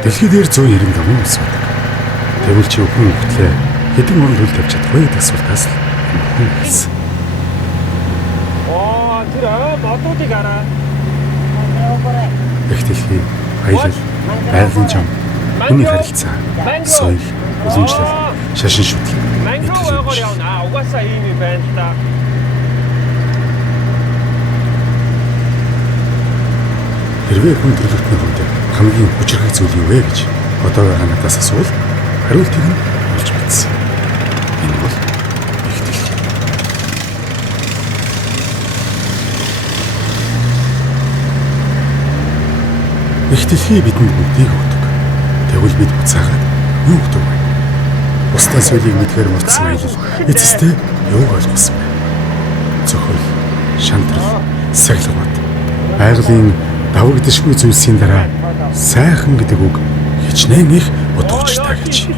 Дэлхий дээр 190 давуу ус байдаг. Тэгвэл чи өхөн хөтлөө хэдэн орнд хөл тавьж чадах вэ гэдэг асуултаас хүн хэлсэн. Оо, тэр бодуудыг араа. Их дэлхий, аялал, байгалийн зам, хүний харилцаа, соёл, уламжлал, шашин шүтлэг. Манго ойгоор явна. Угаасаа ийм юм байна л да. Хэрвээ хүн төрлөختний хувьд хамгийн хүчрхэг зүйл юу вэ гэж одоо надаас асуувал хариултыг нь олж мэдсэн. Энэ бол их дэлхий. Их дэлхий бидэнд бүгдийг өгдөг. Тэгвэл бид буцаагаад юу өгдөг вэ? Бусдын соёлыг мэдхээр мурдсан аялал эцэстээ юуг ойлгосон бэ? Зөвхөн шантрал, сахилгууд, байгалийн давагдшгүй зүйлсийн дараа сайхан гэдэг үг хичнээн их утга учиртай гэж.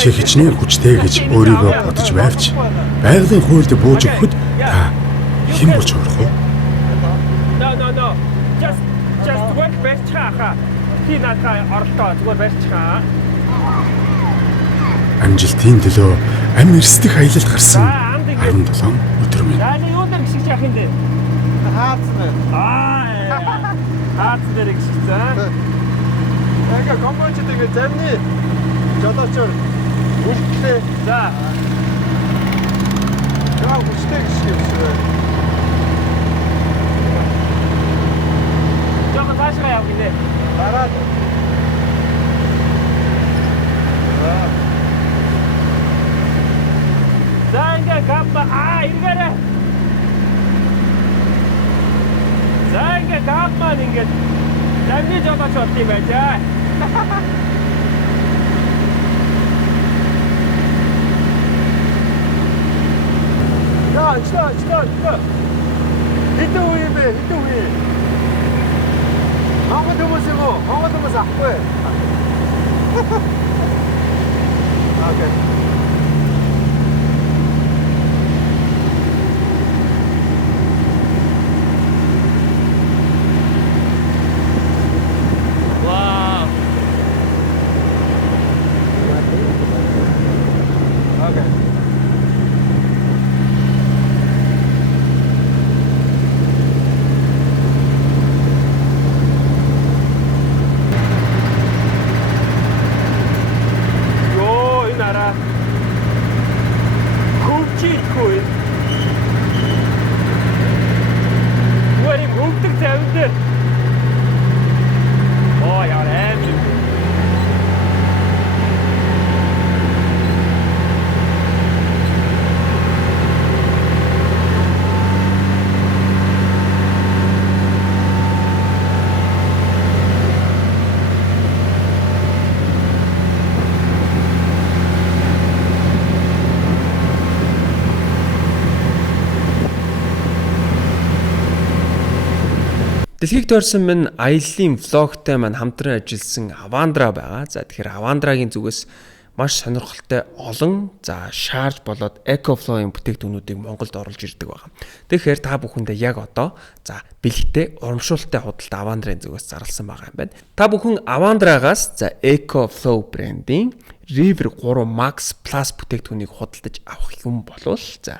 Чи хичнээн хүчтэй гэж өөрийгөө бодож байвч байгалийн хуульд бууж өгөхөд та хэн болж орох вэ? No. Just work best хаа. Ти надад оролдоо зүгээр барьчихаа. Амжилтын төлөө ам эрсдэх аялалд гарсан 17 өдөр минь. За юу нэр гисэж яах юм бэ? Хаацна. Хаац дээр гисэцээ. Яга Камбожтэй замны жолоочор үлдлээ. За. Яа хүчтэй гисгэвчээ. Жоо таашгаа яв гээ. Дараад. За ингээ гамба иргээрээ. За ингээ гамба ингээ замны жолооч болт юм байна. Чаа. Хэдэн үе юм бэ? Хэдэн үе? Монгол хүмүүс юм уу? Монгол хүмүүс ахгүй. Окей. Wow. Okay. Yo, ini arah Дэлхийг тойрсон минь аяллаа влогтой маань хамтран ажилласан Avandra байгаа. За тэгэхээр Avandra-гийн зүгээс маш сонирхолтой олон шаарж болоод EcoFlow-ийн бүтээгдэхүүнүүдийг Монголд оруулж ирдэг байгаа. Тэгэхээр та бүхэндээ яг одоо бэлэгтэй урамшуулалттай худалдаа Avandra-ийн зүгээс зарласан байгаа юм байна. Та бүхэн Avandra-гаас EcoFlow брендийн River 3 Max Plus бүтээгдэхүүнийг худалдаж авах юм болвол 60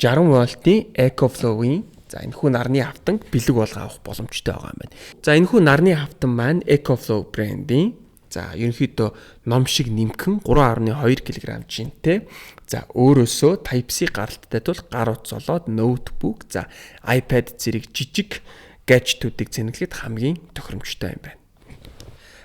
вольтын EcoFlow-ийн энэхүү нарны хавтан бэлэг болго авах боломжтой байгаа юм байна. Энэхүү нарны хавтан маань EcoFlow брендийн ерөнхийдөө ном шиг нэмхэн 3.2 кг жинтэй. Өөрөөсөө Type-C гаралттай тул гар утас болоод ноутбук, iPad зэрэг жижиг гаджетуудыг цэнэглэхэд хамгийн тохиромжтой юм байна.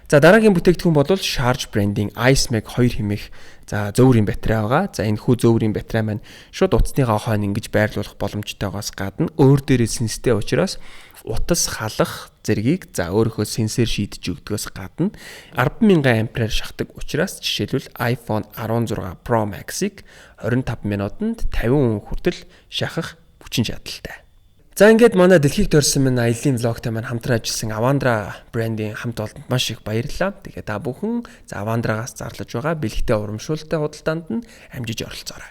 Дараагийн бүтээгдэхүүн бол Charge брендийн ice-Mag 2 хэмээх зөөврийн батарей байгаа. Энэхүү зөөврийн батарей маань шууд утасныхаа хойно ингэж байрлуулах боломжтойгоос гадна өөр дээрээ сенстэй учраас утас халах зэргийг өөрөөхөө сенсор шийдэж өгдөгөөс гадна 10,000 ампераар шахдаг учраас жишээлбэл iPhone 16 Pro Max-ыг 25 минутанд 50% хүртэл шахах хүчин чадалтай. Ингээд манай дэлхийг тойрсон минь аяллаа влогтой маань хамтран ажилласан Avandra брендийн хамт олонд маш их баярлалаа. Тэгээд та бүхэн Avandra-гаас зарлаж байгаа бэлэгтэй урамшуулалттай худалдаанд нь амжиж оролцоорой.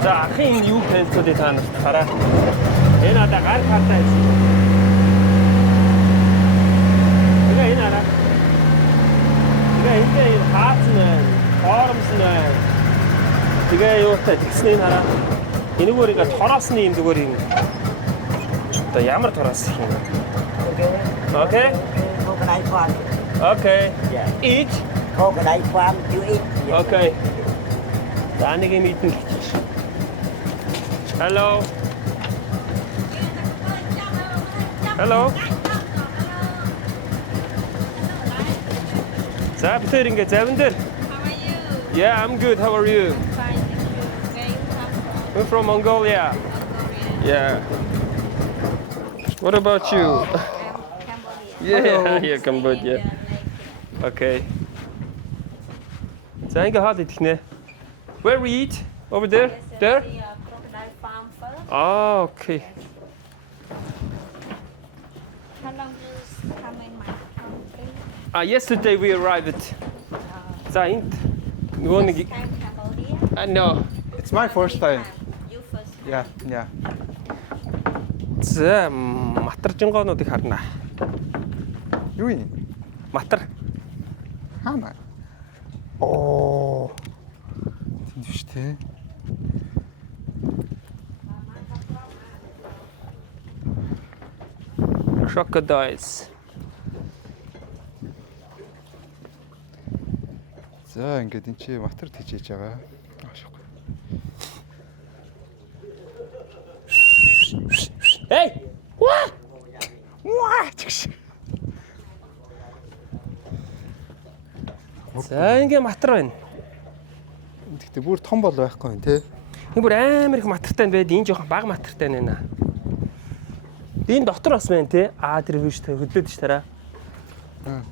Ахын юу хэлцүүдээ та нарт хараа. Энэ одоо гар хатаа юм. Энэ араа. Энэ хаацна, хоромсна. Тэгээ юутай тэгснээ хараа. Энэгээр ингээ тороосны юм зүгээр юм. Одоо ямар тороос юм. Okay. Coconut farm. Okay. Yeah. Eat. Coconut farm you eat. Okay. Даныг юм идэн гэж. Hello. Hello. Бид ингээ завин дээр. How are you? Yeah, I'm good. How are you? Fine, thank you. Where you come from? We're from Mongolia. Yeah. What about you? Cambodia. Yeah, Cambodia. Okay. Ингээ хаад идэх нэ. Where we eat? Over there? There? Crocodile farm first. Oh, okay. How long you come in my country? Yesterday we arrived. Энд нөгөө нэг Time Cambodia. I know. It's my first time. You first. Yeah. Матаржингоонуудыг харна. Юу юм? Матар. Хаана? Оо. Тэнд биш те. Crocodiles. Ингээд энэ чи матар тийжээж байгаа. Ашиггүй. Hey! What? Ингээ матар байна. Гэхдээ бүр том бол байхгүй юм те. Энэ бүр амар их матартай байд. Энэ жоохон бага матартай байна. Энэ дотор бас байна те. Тэр биш те хөдлөөд ш тараа.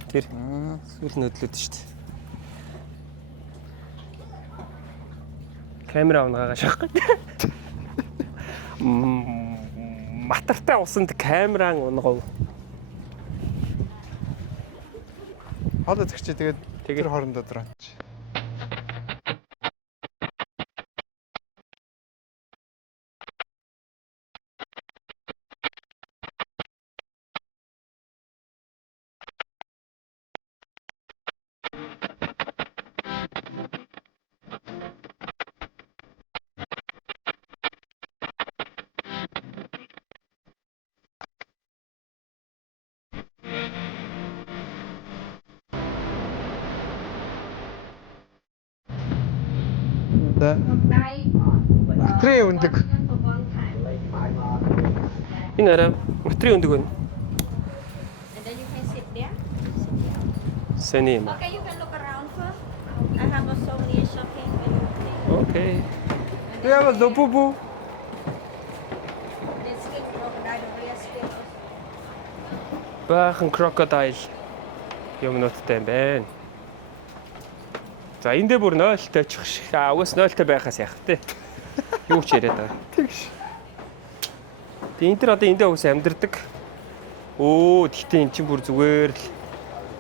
Тэр сүүл нь хөдлөөд ш те. Камера авнаагаа шахах. Матартай усанд камеран унгав. Хоолой зэгчээ тэгээд тэр хоорондоо дөрөөч. Матрийн өндөг. Энэ арай матрийн өндөг байна. And then you can sit there. Сэний юм. Okay, you can look around first. I have a souvenir shopping when you Окей. Яа зопупу. Let's get crocodile real skin. Баахан crocodile юмнуудтай юм байна. За эндээ бүр 0-той очих шиг. Угаас 0-той байхаас яах вэ? Юу ч яриад байгаа. Тэгш. Тэгээ энэ төр одоо эндээ угаас амьдэрдэг. Өө тэгтээ эн чинь бүр зүгээр л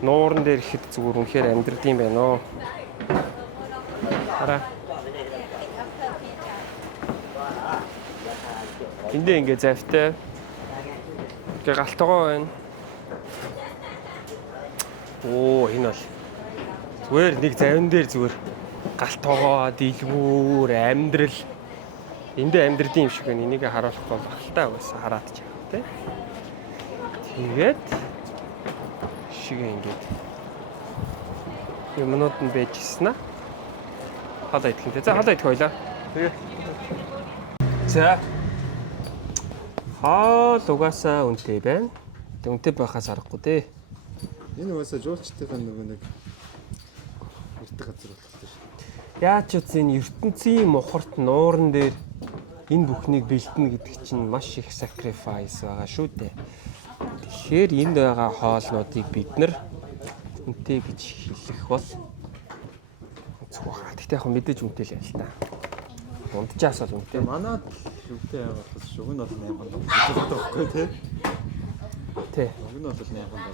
нууран дээр ихэд зүгээр үнэхээр амьдэрдэг юм байна оо. Хараа. Эндээ ингээ завтай. Тэгээ галтгоо байна. Оо энэ бол зүгээр нэг завин дээр зүгээр галтгоо, дэлгүүр, амьдрал эндээ амьдрал юм шиг байна. Энийг харуулах бол галтаа байсан хараад ч юм те. Тэгээд шиг ингээд юмнууд нь байж гисэн аа. Халаа идэх юм те. За халаа идэх байлаа. Тэгээ. За. Хаал угаасаа үнэтэй байна. Тэг үнэтэй байхаас аргагүй дээ. Энэ угаасаа жуулчдын нөгөө нэг эртэг газар болчихсон шүү. Яаж ч үгүй энэ ертөнцийн мухарт нууран дээр энэ бүхнийг бэлтэнэ гэдэг чинь маш их sacrifice байгаа шүү дээ. Тэгэхээр энд байгаа хоолнуудыг бид нар үнэтэй гэж хэлэх бол зөвхөн. Гэхдээ яг мэдээж үнэтэй л байна л та. Унтжаас бол үнэтэй. Манад шүвтэй яваад бас шуг нь бол 8 доллар байхгүй тий. Тий. Шуг нь бол 8 доллар.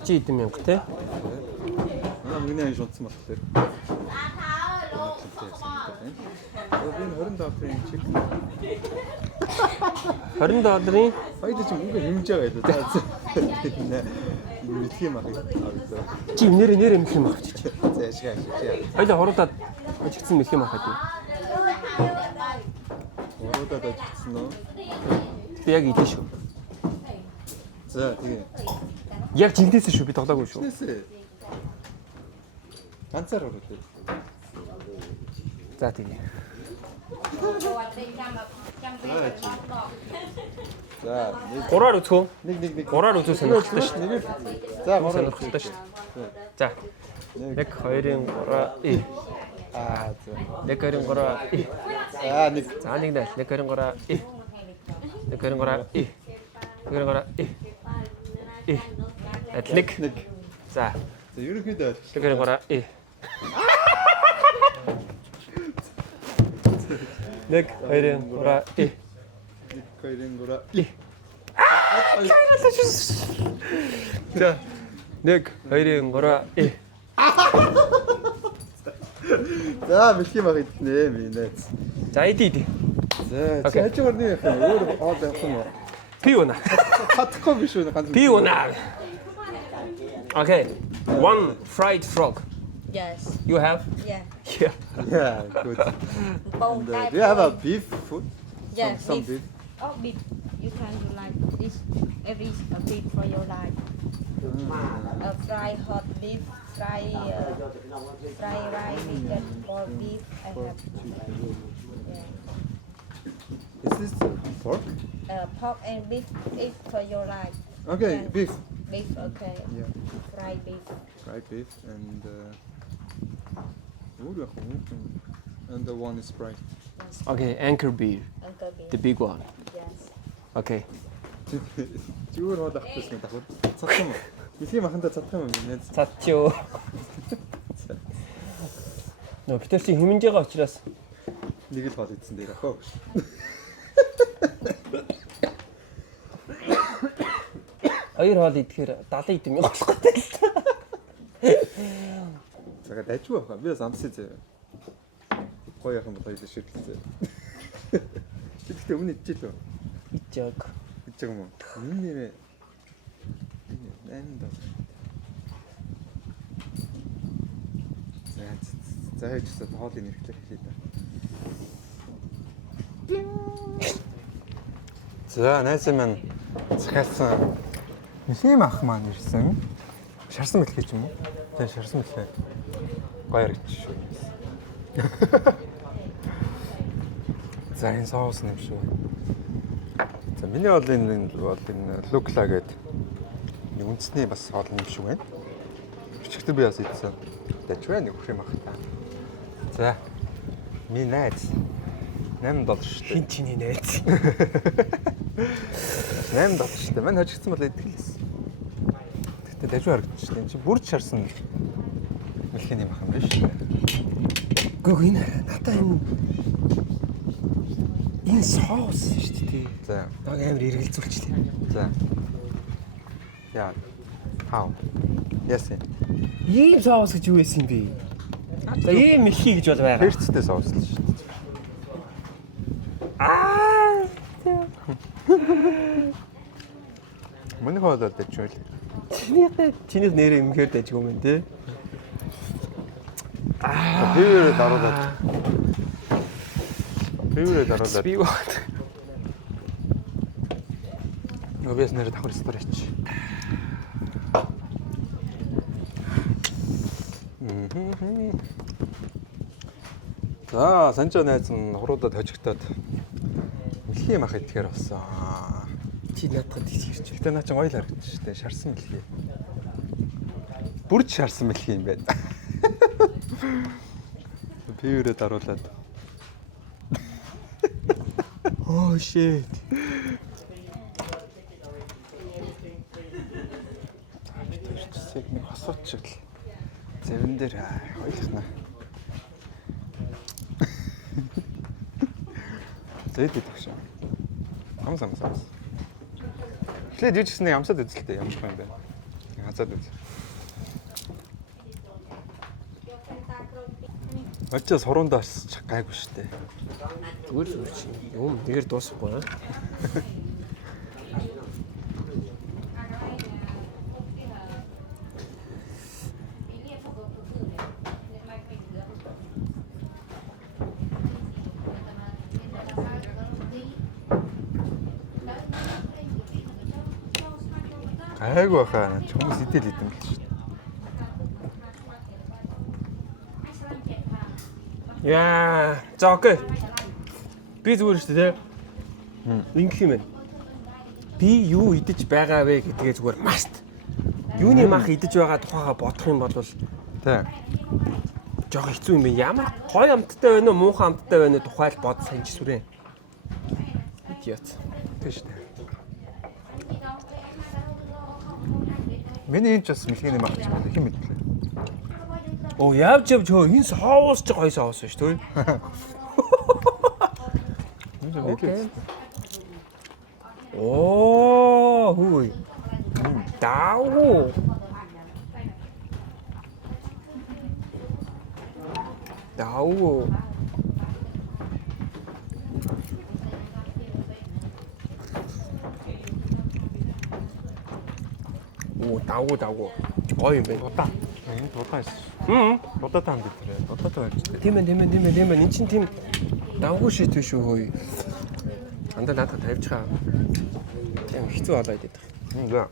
30 эдэн мянга тий. Манай мөнгөний шунтсан болохоор. Би 20 долларын чек. 20 долларын Баяд чи мөнгө хэмж байгаа юм. За. Мэдх юм аа. чи нэр мэх юм авчиж. За ашиг. Хоёлаа хуруудаад ажигдсан мэх юм авах гэдэг. Уруудад ажигдсан уу? Гэтэ яг идэх шүү. За тэгээ. Яг жинтээсээ шүү би тоглоогүй шүү. Нэсээ. Ганцаар урууд. За тэгээ. За Гураар үзхөө. нэг. Гураар үзүү сонирхолтой шүү. Нэг. За гураар Сонирхолтой шүү. За. 1 2 3 Аа за. 1 2 3 За нэг. За нэг дээл 1 2 3 1 2 3 1 2 3 Атлик. За. За ерөнхийдөө 1 2 3 1 2 3 2 За. 1 2 3 За бэлх юм агаднэ минэц. За иди. За хажуугаар нэг өөр хоол явах юм уу? Пи унаа. Хатахгүй биш үү ганц. Пи унаа. Okay. One fried frog. Yes. You have? Yeah. Yeah. Yeah, good. Bone type. Do you have a beef food? Yeah, Some beef. beef. Oh, beef. You can do like this. Every a beef for your life. Fry hot beef, fry rice, vegan or beef. I have. Yeah. Is this pork? Pork and beef is for your life. Okay, Yeah. beef. Beef, okay. Yeah. Fried beef. Fried beef and and the one is fried. Okay, anchor beer. Uncle beef. The big one. Yes. Okay. Зүгээр бол авчихсан давхар. Цадах юм уу? Бэлх юм аханда цадах юм минэц. Цацчоо. Нөө битэр чи хэмнэж байгаа учраас Нэг л хоол идсэн дээр ахаа. хоёр хоол идэхээр 70 идэм юм болох гэдэг л та. За дайжгүй баха. Би бас амсаа зэ. Гоё яхан бол хоёул ширлээ. Тэгэхдээ өмнө идчихээ лөө. Ичээг. Идчих юм уу? Энэ нэрээ 8 доллар. За хэвчээ хоолыг нэрхлэх хэлээ да. За найз минь захиалсан нэм ах маань ирсэн. Шарсан бэлхий ч юм уу? Тэгээ шарсан бэлхий. Гоё яригч шүү. За энэ соус нэм шүү. За миний бол энэ лукла гэдэг үндэсний бас хоол нэм шүү байна. Өчигдөр би бас идсэн. Дажгүй нэг хөх юм ах та. За миний найз $8 шүү дээ. Хин чиний найз. $8 шүү дээ. Мань хожигдсан бол идэх лээс. Тэгтээ дажгүй харагдчих шүү дээ. Чи бүрд шарсан. Мэлхийний мах юм биш. Гүг энэ надаа энэ соус шүү дээ. За. Яг амар эргэлзүүлчихлээ. За. Яа. Хаа. Яасан. Ийм соус гэж юу байсан юм бэ? За ийм мэлхий гэж бол байгаа. Перцтэй соус л шүү дээ. Мөн хоолой дэжүүл. Чинийх нэрээ имхээр дэжгүй юм тий. Пивэрэ даруулаад. Пивэрэ даруулаад. Би бод. Нобиас нэр давхар сторич. За, санжаа найз нь хуруудад хожигдоод мэлхий мах идэхээр болсон. Чи надад тийч ирч. Гэтэ наа чи гоё л харагдаж штэ, шарсан мэлхий. Бүрж шарсан мэлхий юм байна. Пивэрэ даруулаад. Oh shit. Тэрчсэг нэг хосууд шиг л зэвэн дээр хойлохна. Зэд идэх шээ. Амсам. Эхлээд юучснээ амсаад үзэлтэй ямар юм бэ? Хазаад үз. Очоо сурундаас ч гайгүй штэ. Зүгээр чи юм нэгээр дуусахгүй аа. Гайгүй баха. Хүмүүс идэл идэм л штэ. Яа, за окей. Би зүгээр шүү дээ. Ингэх юм байна. Би юу идэж байгаа вэ гэдгээ зүгээр маст. Юуны мах идэж байгаа тухайга бодох юм бол Тий. жоох хэцүү юм байна. Ямар гоё амттай байна уу, муухай амттай байна уу тухайл бод санаж сүрэн. Идиот. Тийш дээ. Миний энэ ч бас мэлхийний мах ч байна. Хэн мэдлээ. Оо явж хөө энэ соус ч гоё соус шүү дээ. Окей. Оо хүй. Дау. Дау. Оо дау. Гоё юм байна. Удаа. Энэ удаа байсан. Удаатай ханд дээр. Удаатай байж тээ. Тийм ээ. Энд чинь тийм давгүй шít биш үү хөөе. Андаа надад тавьчихаа. Тийм хэцүү болоод идэх. За.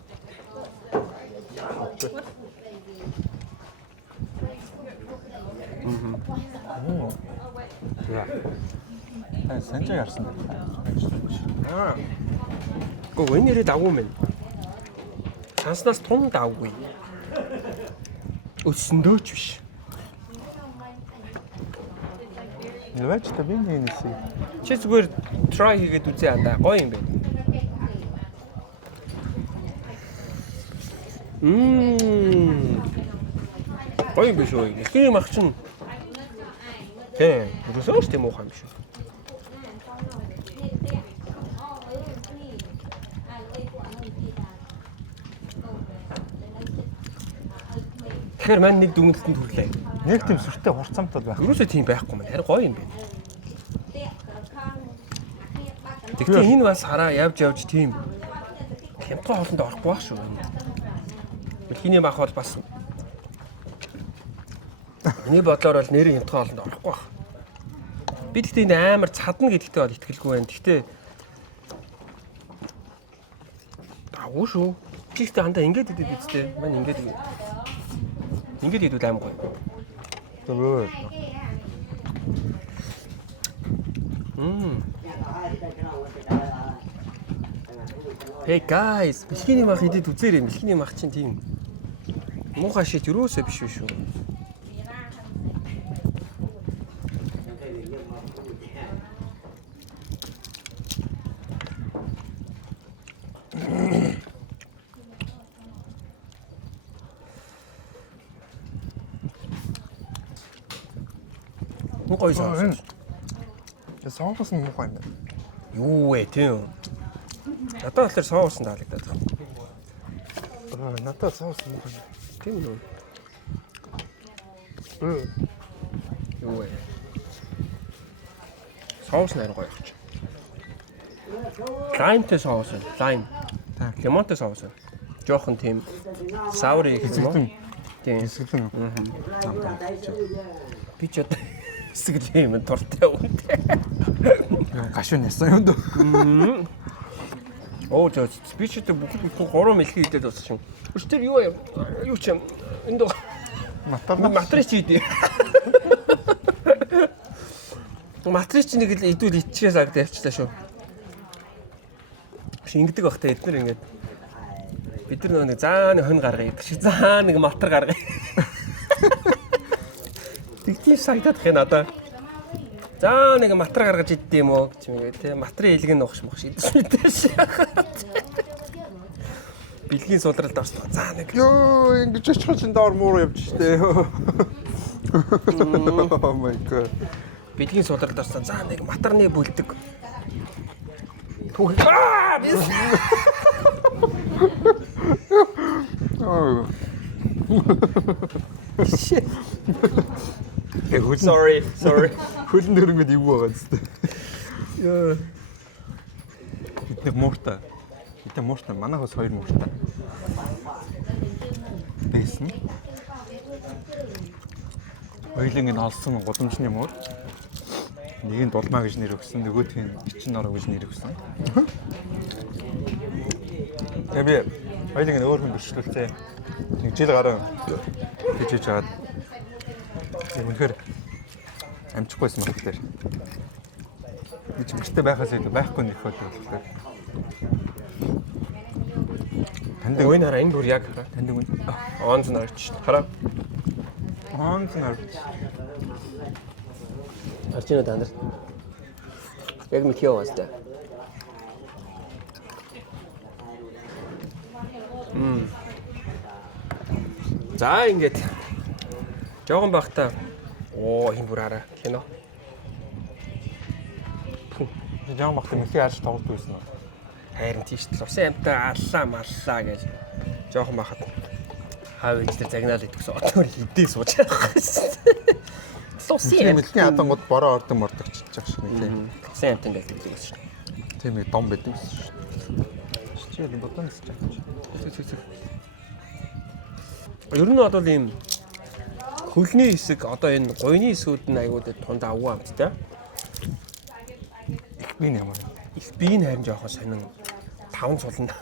За. Санжаа ярсан байна. Гоо энэ нэрээ давгүй мэн. Санснаас тун давгүй. Өссөндөө ч биш. Нвэж та би нээсэн. Чи зүгээр try хийгээд үзээ андаа. Гоё юм байна. Гоё юм биш үү? Ихний мах чинь. Тэ, юусоош тийм уу хам биш үү? Тэгэхээр мань нэг дүнэлтэнд хүрлээ. Нэг тийм сүртэй хурцамтал байх. Юусоо тийм байхгүй маань. Харин гоё юм байна. Тэгтээ энэ бас хараа явж тийм хямдхан хоолнд орохгүй байх шүү. Мэлхийний мах бол бас миний бодлоор бол нэрийн хямдхан хоолнд орохгүй байх. Би тэгтээ энэ амар цадна гэдэгтээ бол итгэлгүй байна. Тэгтээ дагуу шүү. Тэгтээ хандаа ингэж идэв үстэй. Мань ингэж идвэл аим гоё. Тэгвэл. Hey guys, мэлхийний мах идээд үзээрэй. Мэлхийний мах чинь тийм муухай шít юусоо биш шүү. Гоё соус. Сонгос нь муухай юм байна. Юу вэ тийм. Одоо болохоор соус нь таалагдаад байна. Надад соус муухай. Тийм үү? Юу вэ? Соус нэр гоё явчих. Лаймтэй соус, лайм. Лимонтой соус. Жохон тийм саур их юм. Тийм. Эсвэл Би ч одоо хэсэг юм дуртай үнтэй. гашуун ясан юм дөө. Оо жоо би ч одоо бүгд 3 мэлхий идээд дууссан. Өч тэр юу юм? Юу ч юм. Энд матрич идэ. Матрич нэг л идүүл иччихээс агд явчлаа шүү. Шингэдэг бах та эдгээр ингээд бид нар нэг заа нэг хонь гаргая гэдэг шиг заа нэг матар гаргая. Тэгтий сагдах юм надаа. За нэг матар гаргаж идэх юм уу гэж юм те матрын илгэн нухш мохш идэж мэдээш. Билгийн суулралд орсон. За нэг Ёо ингэж очих чинь доор муу явж штэ. Oh my god. билгийн суулралд орсон. За нэг матарны бүлдэг. Түүх. Oh. Sorry. Хөлн дөрөнгөд ив байгаа зү. Ёо. Бид мууртай. Манайхаас 2 мууртай. Бэсэн. Хоёулын энэ олсон гудамжны муур. Нэг нь дулмаа гэж нэр өгсөн, нөгөөх нь бичин ороо гэж нэр өгсөн. Тэгээ би хоёулын нь өөр хүн төршлүүлээ. Нэг жил гараа хийж чаад. Үнэхээр амжихгүйсэн баг дээр. Би ч гэртээ байхаас илүү байхгүй нэх бодлоо. Танд Ой нараа энэ бүр яг танд үн онц нарч хараа. онц нар Арчина тандар. Яг нэг яа баста. За ингээд жоохон бахта. Оо энэ бүр араа кино. жаам багт мөхий арж тоглож байсан уу? Харин тийш л усан амтаа аллаа маллаа гэж жоохон бахад хав ижлэр загнаал идэгсэн отоор хидээ сууж байгаа юм. Усан Мөлхийн хадангууд бороо ордон мордог чиж шиг нэг тийм. усан амтан гэдэг л байсан шүү. Тийм ээ дом байдаг шүү. Чи бодсон ч жаа. Ер нь бол ийм хөлний хэсэг одоо энэ гойны хэсгүүд нь аюулд тунд авуу амттай. Би ямар. Их би нь харин жоохон сонин 5 цулна.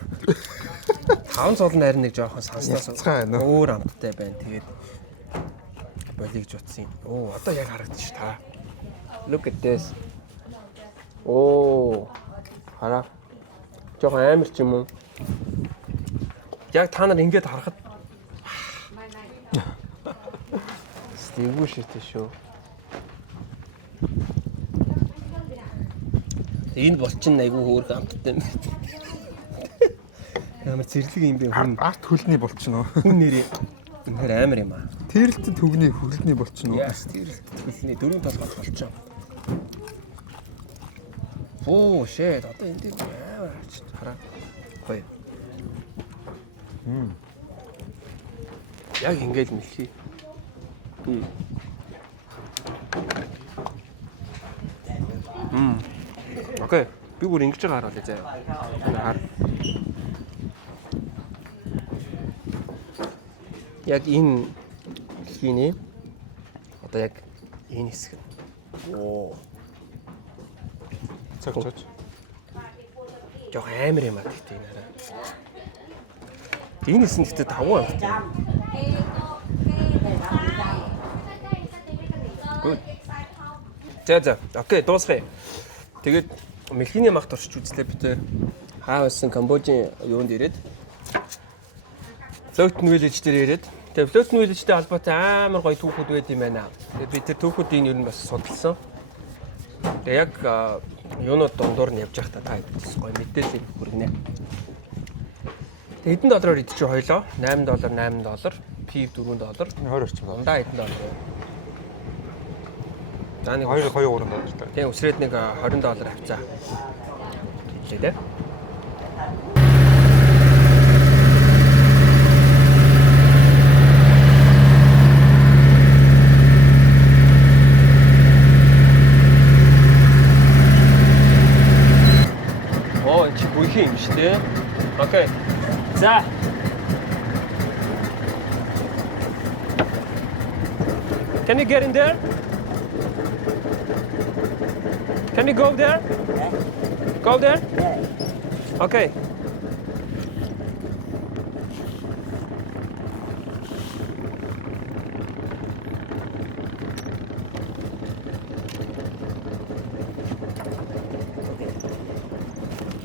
5 цулна харин нэг жоохон санснаас өөр амттай байна. Тэгээд болиг гэж утсан юм. Оо одоо яг харагдчих та. Look at this. Оо хараа. Жоохон амар ч юм уу. Яг та нар ингэж харахад Стигүү шитэй шүү. Энэ болчин айгүй хөөрхөн амттай юм. Ямар зэрлэг юм бэ хүн. Арт хөлний болчихно. Хүн нэрээ үнээр амар юм аа. Тэрэлтэн төгний хөлний болчихно. Яс тэрэлтэн хөлний дөрөв толгой болчихоо. Оо shit одоо энэ дээр амар ач хараа. Гоё. Яг ингэж мэлхий. Окей. Би бүр ингэж байгаа хараа заяа. Хар. Яг энэ хийний одоо яг энэ хэсэг. Оо. Цогцож. Жог амар юм аа гэхдээ энэ хараа. Энэ хэсэг гэхдээ таван амттай. За. Окей, дуусгая. Тэгээд мэлхийний махт орчиж үзлээ бид хаа байсан Камбожийн юунд ирээд Floating Village дээр ирээд тэгээд Floating Village-тэй холбоотой амар гоё түүхүүд байд юм байна. Тэгээд бид тэр түүхүүдийг ер нь бас судалсан. Тэгээд яг юунууд дундуур нь явж байхдаа та гоё мэдээлэл хүргэнэ. Тэгээд хэдэн доллараар идчих хоёлоо? $8, $8, PV $4, 20 орчим байна. ундаа хэдэн доллар вэ? За нэг 2 3 доллар. тийм үсрээд нэг $20 авцаа. Хэлээ дээ. Оо энэ чи бүхий юм шүү дээ. Окей. За. Can you get in there? Can you go there? Go there? Okay.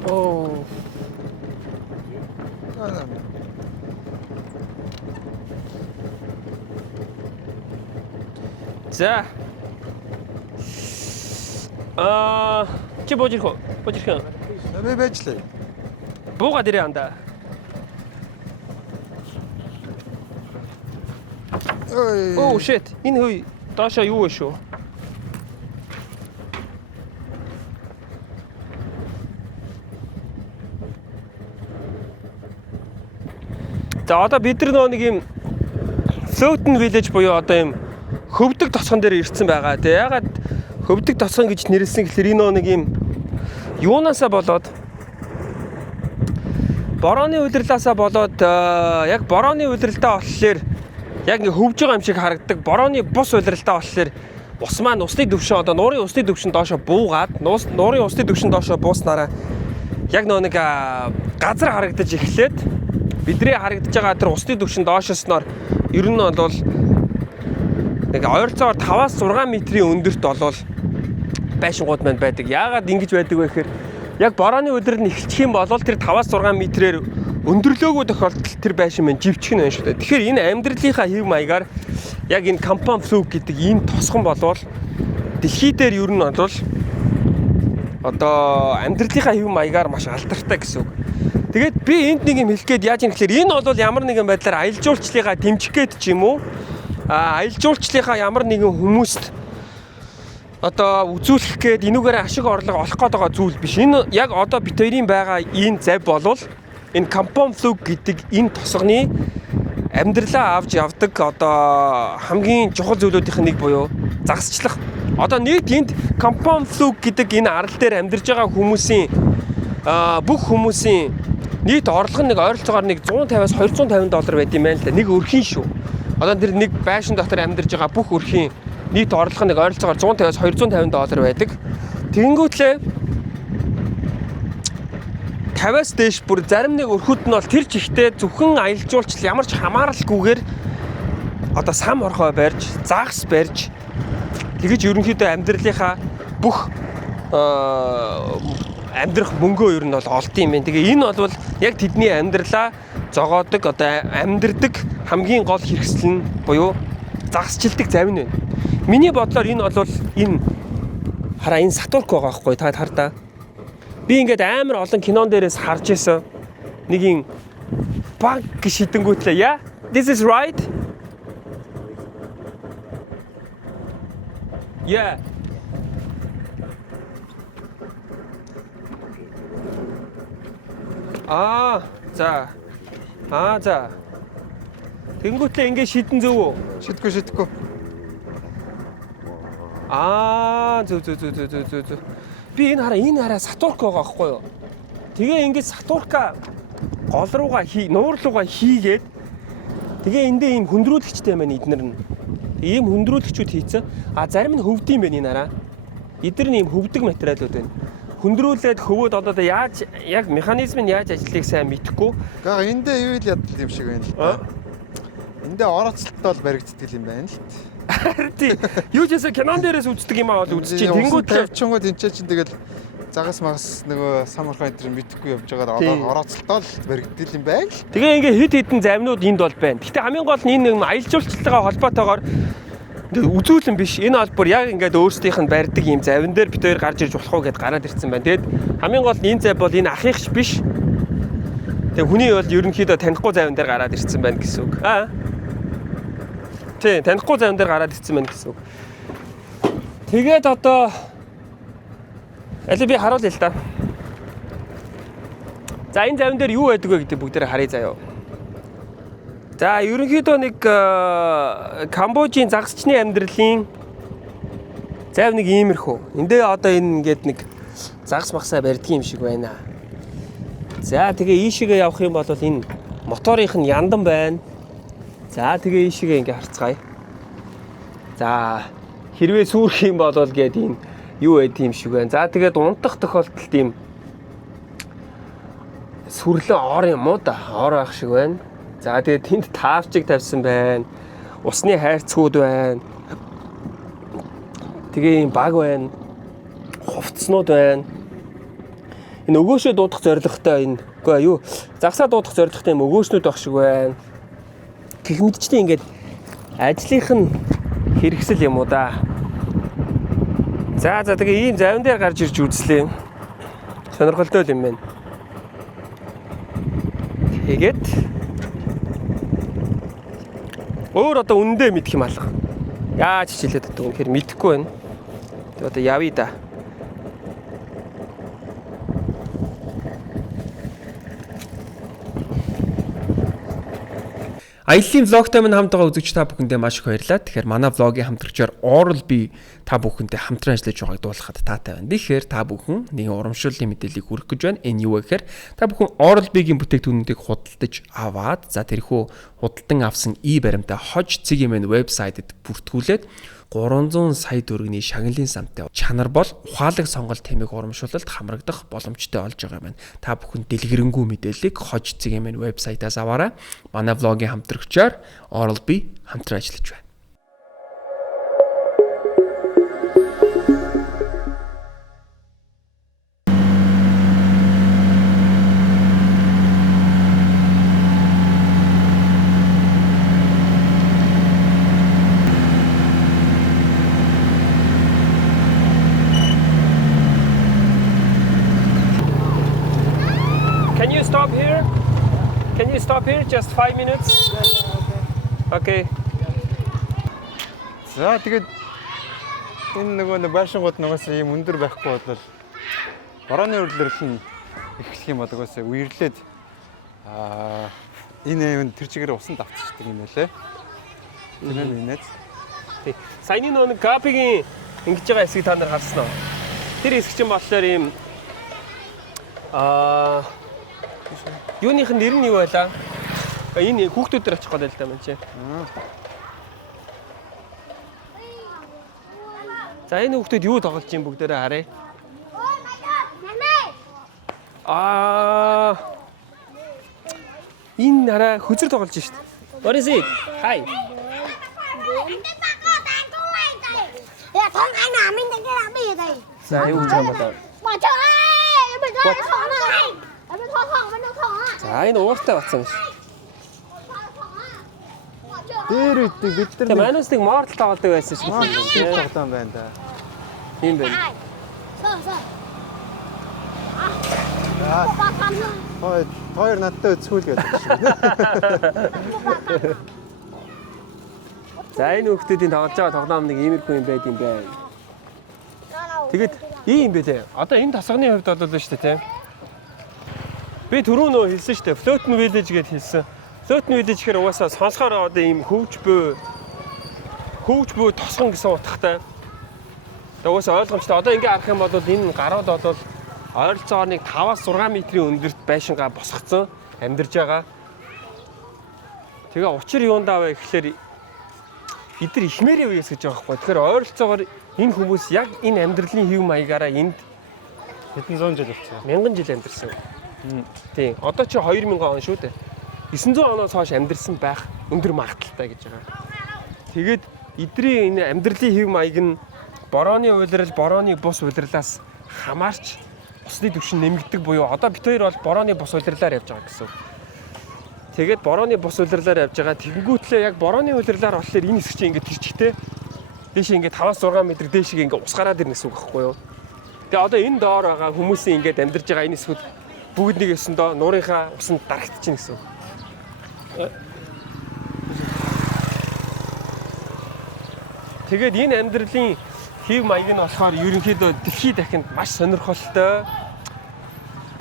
Oh. 자. чи бууж ирэх үү? Бууж ирэх юм. Би байжлаа. Буугаад ирээ анда. Ой. Oh shit. Энэ хүй доошоо юу вэ шүү? За одоо бид нар нэг юм Floating Village буюу одоо юм хөвдөг тосгон дээр ирсэн байгаа. Тэ ягаад хөвдөг тосгон гэж нэрлсэн гэхээр энэ нэг юм юунаасаа болоод борооны улирлаасаа болоод яг борооны улирлтаа болохоор яг ингээ хөвж байгаа юм шиг харагддаг. Борооны бус улирлтаа болохоор ус маань усны дэвшин одоо нуурын усны дэвшин доошо буугаад нуурын усны дэвшин доошо бууснараа яг нэг газар харагдаж эхлээд бидний харагдаж байгаа тэр усны дэвшин доошосноор ер нь бол нэг ойролцоогоор 5-6 метрийн өндөрт болвол байшингууд маань байдаг. Яагаад ингэж байдаг вэ гэхээр яг борооны улирал нь эхэлчих юм бол тэр 5-6 метрээр өндөрлөөгөө тохиолдолд тэр байшин маань живчих нь байна шүү дээ. Тэгэхээр энэ амьдралынхаа хэв маягаар яг энэ Compound Flow гэдэг ийм тосгон болвол дэлхий дээр ер нь бол одоо амьдралынхаа хэв маягаар маш алдартай гэсэн үг. Тэгээд би энд нэг юм хэлэх гээд яаж юм гэхээр энэ бол ямар нэгэн байдлаар аялал жуулчлалаа дэмжих гээд ч юм уу аялал жуулчлалынхаа ямар нэгэн хүмүүст одоо үзүүлэх гээд энүүгээр ашиг орлого олох гээд байгаа зүйл биш. Энэ яг одоо бид хоёрын байгаа энэ зав болвол энэ Compound Flow гэдэг энэ тосгоны амьдралаа авч явдаг одоо хамгийн чухал зүйлүүдийн нэг буюу загасчлах. Одоо нийт энд Compound Flow гэдэг энэ арал дээр амьдарч байгаа хүмүүсийн бүх хүмүүсийн нийт орлого нь нэг ойролцоогоор нэг $150-аас $250 байт юм байна л да. Нэг өрхийн шүү. Одоо тэр нэг байшин дотор амьдарч байгаа бүх өрхийн нийт орлого нэг ойролцоогоор $150-аас $250 байдаг. Тэгэнгүүтлээ 50-аас дээш бүр зарим нэг өрхүүд нь бол тэр чихтэй зөвхөн аялал жуулчлал ямар ч хамааралгүйгээр одоо сам орхой барьж, загас барьж тэгэж ерөнхийдөө амьдралынхаа бүх амьдрах мөнгөө ер нь бол олд юм байна. Тэгээ энэ бол яг тэдний амьдралаа зогоодог одоо амьдрдаг хамгийн гол хэрэгсэл нь буюу загасчилдаг завь нь байна. Миний бодлоор энэ бол энэ хараа энэ Сатурк байгаа байхгүй та хар та. Би ингээд амар олон кинон дээрээс харж байсан. Нэг юм баг шидэнгүүтлээ яа. This is right. Yeah. За. За. Тэнгүүтлээ ингээд шидэн зөв үү? Шидэхгүй. Зөв. Би энэ хараа Сатурк байгаа байхгүй юу? Тэгээ ингээд Сатурка гол руугаа нуур руугаа хийгээд тэгээ эндээ ийм хөндрүүлэгчтэй юм байна эднэр нь. Ийм хөндрүүлэгчүүд хийцэн. Зарим нь хөвдөм байна энэ хараа. Эдгээр нь ийм хөвдөг материалууд байна. Хөндрүүлээд хөвөөд одоо яаж яг механизм нь яаж ажиллахыг сайн мэдэхгүй. Гэхдээ эндээ юу л яддаг юм шиг байна л да. Эндээ орооцолттой бол баригддаг юм байна л. Тий. Юу ч гэсэн кинон дээрээс үздэг юм аа бол үзчих. Тэнгүүд тавьчингууд энэ чинь тэгэл загас магас нөгөө самархан энэ мэдэхгүй явж байгаа одоо орооцолтоо л баригддаг юм байна л. Тэгээ ингээ хид хідэн замнууд энд бол байна. Гэхдээ хамгийн гол нь энэ нэг аялал жуулчлалтай холбоотойгоор үзүүлэн биш. Энэ бол бүр яг ингээд өөрсдийнх нь барьдаг юм завин дээр бид хоёр гарч ирж болох уу гэд гараад ирсэн байна. Тэгэд хамгийн гол нь энэ зав бол энэ ахыхч биш. Тэгээ хүний бол ерөнхийдөө танихгүй завин дээр гараад ирсэн байна гэсэн үг. Тий, танихгүй завин дээр гараад ирсэн байна гэсэн үг. Тэгээд одоо аль би харуулъя л да. За энэ завин дээр юу байдаг вэ гэдэг бүгдээрээ харъя заяа. За ерөнхийдөө нэг Камбожийн загасчны амьдралын зав нэг иймэрхүү. Эндээ одоо энэ ингээд нэг загас махсаа барьдаг юм шиг байна. За тэгээ ийшээгээ явах юм бол энэ моторынх нь яндан байна. За тэгээ ийшээгээ ингээд харцгаая. За хэрвээ сүрэх юм бол гээд энэ юу байд юм шиг байна. За тэгээд унтах тохиолдолд ийм сүрлээ ор юм уу да? Ор байх шиг байна. За тэгээд тэнд таавчиг тавьсан байна. Усны хайрцгууд байна. Тэгээ ийм баг байна. Хувцснууд байна. Энэ өгөөшөө дуудах зорилготой энэ үгүй юу? Загсаа дуудах зорилготой юм өгөөшнүүд байх шиг байна. Гэх мэтчтэй ингээд ажлынх нь хэрэгсэл юм уу да. За тэгээ ийм завин дээр гарч ирж үзлээ. Сонирхолтой юм байна. Тэгээд өөр одоо үндэ мэдэх юм алга. Яаж хичээлээд байдаг юм хэрэг мэдэхгүй байна. Тэгээд одоо явъя да. Аяллаа влогтой минь хамт байгаа үзэгч та бүхэндээ маш их баярлалаа. Тэгэхээр манай влогийн хамтрагчаар Oral-B та бүхэндээ хамтран ажиллаж байгааг дуулахад таатай байна. Тэгэхээр та бүхэн нэг урамшууллын мэдээллийг хүргэх гэж байна. Энэ юу вэ гэхээр та бүхэн Oral-B-гийн бүтээгдэхүүнүүдийг худалдаж аваад за тэрхүү худалдан авсан баримтаа хож CGMN вебсайтэд бүртгүүлээд 300 сая төгрөгийн шагналын самтай чанар бол ухаалаг сонголт тэмээг урамшуулалт хамрагдах боломжтой болж байгаа юм байна. Та бүхэн дэлгэрэнгүй мэдээллийг хож CGMN вебсайтаас аваарай. Манай влогийн хамтрагчаар Oral-B хамтран ажиллаж байна. Can you stop here just 5 minutes? Okay. За тэгээд энэ нэг байшингууд нугаас ийм өндөр байхгүй бол борооны өрлөрөл нь эхлэх юм болоогоос үерлээд энэ тэр чигээр усан давцчихдаг юм байлээ. Тийм ээ нэ. Тий. Саяны нэг капигийн ингэж байгаа хэсгийг та нар харсан уу? Тэр хэсэг чинь болохоор ийм юуных нь нэр нь юу байлаа? Энэ хүүхдүүд төр очих гээд л да мэн чи. За энэ хүүхдүүд юу тоглож юм бүгдээрээ харъя. Энэ хараа хөзөр тоглож шít. What is it? Hi. За юу гэж юм болоо? За энэ ууртай бацсан ш. Дээр үтэг бид нар Тэгээ манайс нэг мордл тоглодог байсан шиг байна. тоглоом байна да. Тийм байна. Хоёр надтай үзхүүл гэдэг шиг. За энэ хүүхдүүдийн тоглож байгаа тоглоом нэг иймэрхүү юм байд юм байна. Тэгэд ийм байлээ. Одоо энэ тасганы хувьд болов л шүү дээ тийм. Би түрүү нөө хэлсэн шүү дээ. Floating village гэж хэлсэн. Floating village гэхээр угаасаа сонсохоор одоо ийм хөвж буй тосгон гэсэн утгатай. Тэгээ угаасаа ойлгомжтой. Одоо ингээ харах юм бол энэ гарууд бол ойролцоогоор нэг 5-6 метрийн өндөрт байшингаа босгоцсон амьдарж байгаа. Тэгээ учир юундаа вэ гэхээр эдгээр ихмээрээ үеэс гэж байгаа байхгүй. Тэгэхээр ойролцоогоор энэ хүмүүс яг энэ амьдралын хэв маягаараа энд хэдэн зуун жил болсон. 1000 жил амьдарсан. Тийм. Одоо чи 2000 он шүү дээ. 900 оноос хойш амьдарсан байх өндөр магадaltaй гэж байгаа. Тэгээд эдний энэ амьдралын хэв маяг нь борооны уйлрал, борооны бус уйлралаас хамаарч усны түвшин нэмэгдэг буюу одоо бид хоёр бол борооны бус уйлралаар явж байгаа гэсэн. Тэгээд борооны бус уйлралаар явж байгаа. Тэгэнгүүтлээ яг борооны уйлралаар болохоор энэ хэсэг чинь ингээд тэрчгтэй. Дээш ингээд 5-6 м дээшийг ингээд ус гараад ирнэ гэсэн үг байхгүй юу? Тэгээ одоо энэ доор байгаа хүмүүсийн ингээд амьдарж байгаа энэ хэсгүүд бүгд нэг ёсондоо нуурынхаа усанд дарагдчихна гэсэн. Тэгээд энэ амьдралын хэв маяг нь болохоор ерөнхийдөө дэлхийд дахинд маш сонирхолтой.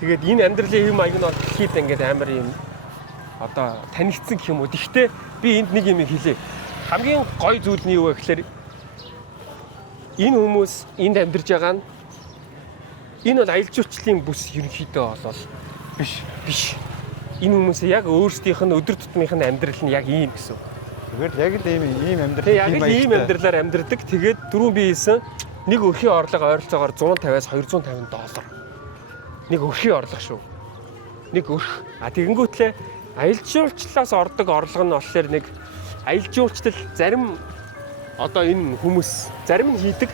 Тэгээд энэ амьдралын хэв маяг нь бол дэлхийд ингээд амар юм одоо танигдсан гэх юм уу. Гэхдээ би энд нэг юм хэлье. Хамгийн гоё зүйл нь юу вэ гэхээр энэ хүмүүс энд амьдарч байгаа нь энэ бол аялал жуулчлалын бүс ерөнхийдөө болол биш. Энэ хүмүүс яг өөрсдийнх нь өдөр тутмынх нь амьдрал нь яг ийм гэсэн. Тэгэхээр яг л ийм амьдрал. Яг л ийм амьдралаар амьдардаг. Тэгээд дөрөв би хэлсэн нэг өрхийн орлого ойролцоогоор 150-аас 250 доллар. Нэг өрхийн орлого шүү. Нэг өрх. Тэгэнгүүтлээ аялал жуулчлалаас ордог орлого нь болохоор нэг аялал жуулчлал зарим одоо энэ хүмүүс зарим нь хийдэг,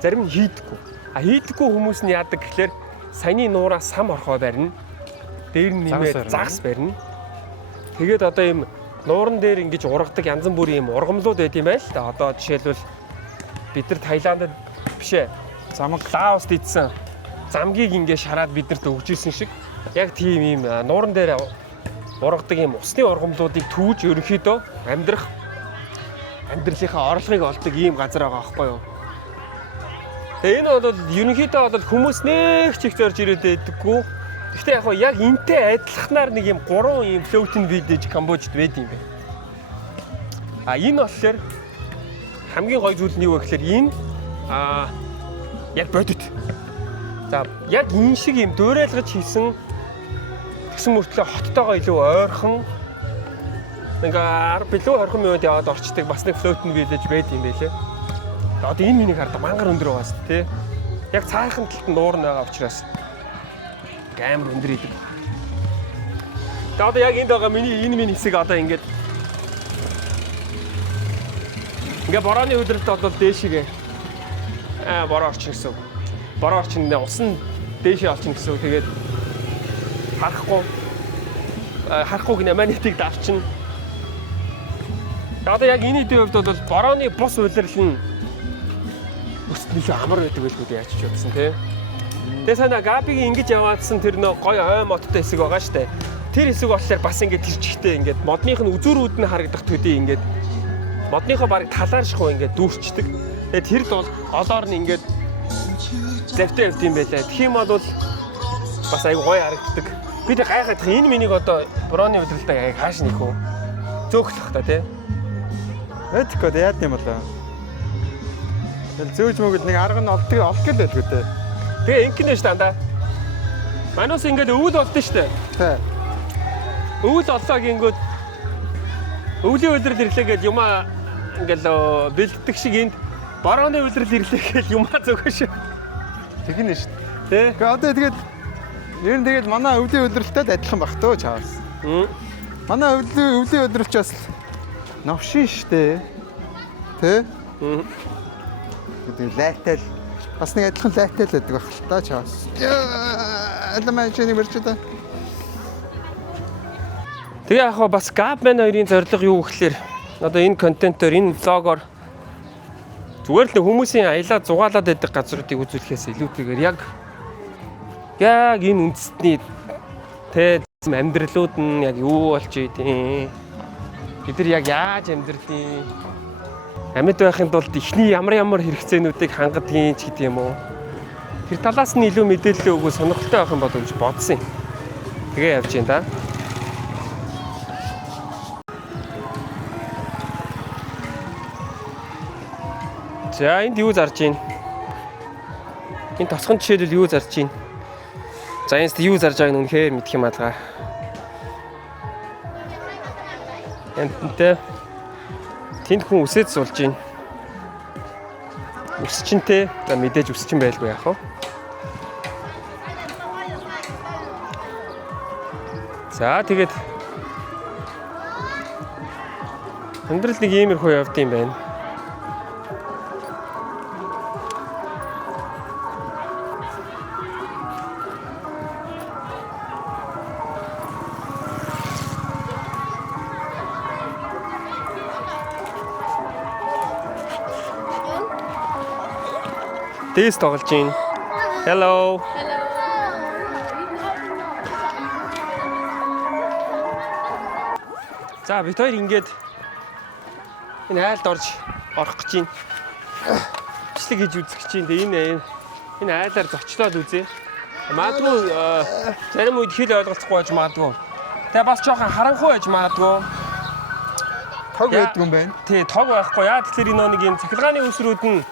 зарим нь хийдэггүй. Хийдэггүй хүмүүс нь яадаг гэхээр саяны нуураас сам орхоо барина. Дээр нь нэмээд загас барина. Тэгээд одоо ийм нууран дээр ингэж ургадаг янз бүрийн юм ургамлууд байд юм байл л да. Одоо жишээлбэл бид нар Таиландд бишээ замаг Лаост идсэн замгийг ингэ шараад биднэрт өгж ирсэн шиг яг тийм ийм нууран дээр ургадаг юм усны ургамлуудыг түүж ерөнхийдөө амьдралынхаа орлогыг олдог ийм газар байгаа байхгүй юу. Тэгээ энэ бол ерөнхийдөө бол хүмүүс нэг ч их зорж ирээд байдаггүй. Гэхдээ яг энтэй адилхнаар нэг юм 3 юм floating village Камбожид байд юм байна. Энэ болохоор хамгийн гоё зүйл нь юу вэ гэхээр энэ яг бодит. За яг энэ шиг юм дуурайлгаж хийсэн тэгсэн мөртлөө хоттойгоо илүү ойрхон ингээ билүү хорхон минут яваад орчдөг бас нэг floating village байд юм байлээ. Одоо энэ миний хараад мангар өндөр байгаас тий. Яг цаахан талд нуур байгаа учраас амар өндөр идэг. Тэгээд одоо яг энд байгаа миний хэсэг одоо ингээд борооны өдрөлт бол дээшгээ бороо орчин гэсэн. Бороо орчин ус нь дээшээ олчин гэсэн. Тэгээд харахгүй гинэ манитыг давчин. Одоо яг энэ үеийн хувьд бол борооны бус улирал нь өстнөлөө амар байдаг байлгүй яаж ч явсан тий. Тэгээ санаа Габигийн ингэж яваадсан тэр нөө гоё ой моттой хэсэг байгаа штэ. Тэр хэсэг болохоор бас ингэж тэр чигтээ ингээд модных нь үзүүрүүд нь харагдах төдий ингээд модныхоо барыг талаар шихуу ингээд дүүрчдэг. Тэгээ тэр бол олоор нь ингээд завтай явт юм байлаа. Тэгэх юм бол бас аяг гоё харагддаг. Би тэг гайхаад энэ минийг одоо борооны өдрөлтөө яг хааш нэх үү? Зөөхлөх та тий. Эдгөө яад юм болоо. Тэл зөөж мөгөл нэг арга нь олдгоо байлгүй дээ. Тэгээ ингэнэ ш дандаа. Манус ингээд өвөл болдсон штэ. Тий. Өвөл оллоо гингүүд өвлийн өдрөл ирлээ гэж юмаа ингээл бэлддэг шиг энд борооны өдрөл ирлээ гэж юмаа зөгөөш. Тэгнэ ш. Тэ. Гэхдээ одоо тэгээд ер нь тэгээд манай өвлийн өдрөлтөд адилхан баг төө чаас. Манай өвлийн өдрөлч бас новшин штэ. Тэ? Тэгээд лайтал бас нэг адилхан лайтал байдаг баг л та чаас. Аламаа чиний мөрчдөө. Тэгээ яг бас Gabman хоёрын зорилго юу гэхээр одоо энэ контентоор энэ влогоор зүгээр л хүмүүсийн аялаа зугаалаад байдаг газруудыг үзүүлэхээс илүүтэйгээр яг энэ үндэстний тэ амьдралууд нь яг юу болж идэв. Бид нар яг яаж амьдрдیں۔ Амьд байхын тулд ихний ямар хэрэгцээнүүдийг хангадгийг ч гэдэг юм уу. Тэр талаас нь илүү мэдээлэл өгөх сонирхолтой байх юм болов гэж бодсон юм. Тэгээ явж байна да. За энд юу зарж байна? Энэ тосгон жишээлбэл юу зарж байна? За энд юу зарж байгааг нь үнэхээр мэдэх юм алгаа. Энтэнтэй тэнд хүн үсээд суулж байна. Үсчинтэй мэдээж үсчин байлгүй яах вэ? За тэгээд амьдрал нэг иймэрхүү явд юм байна. Дэс тоглож байна. Hello. За бид хоёр ингээд энэ айлд орох гэж байна. урьдчилан хийж үзэх чинь энэ айлаар зочлоод үзье. Магадгүй зарим үед хэл ойлголцохгүй байж магадгүй. Тэгээ бас жоохон харанхуй байж магадгүй. Тог байдаг юм байна. Тий, тог байхгүй. Яа тэгэхээр энэ нэг юм цахилгааны үсрүүд нь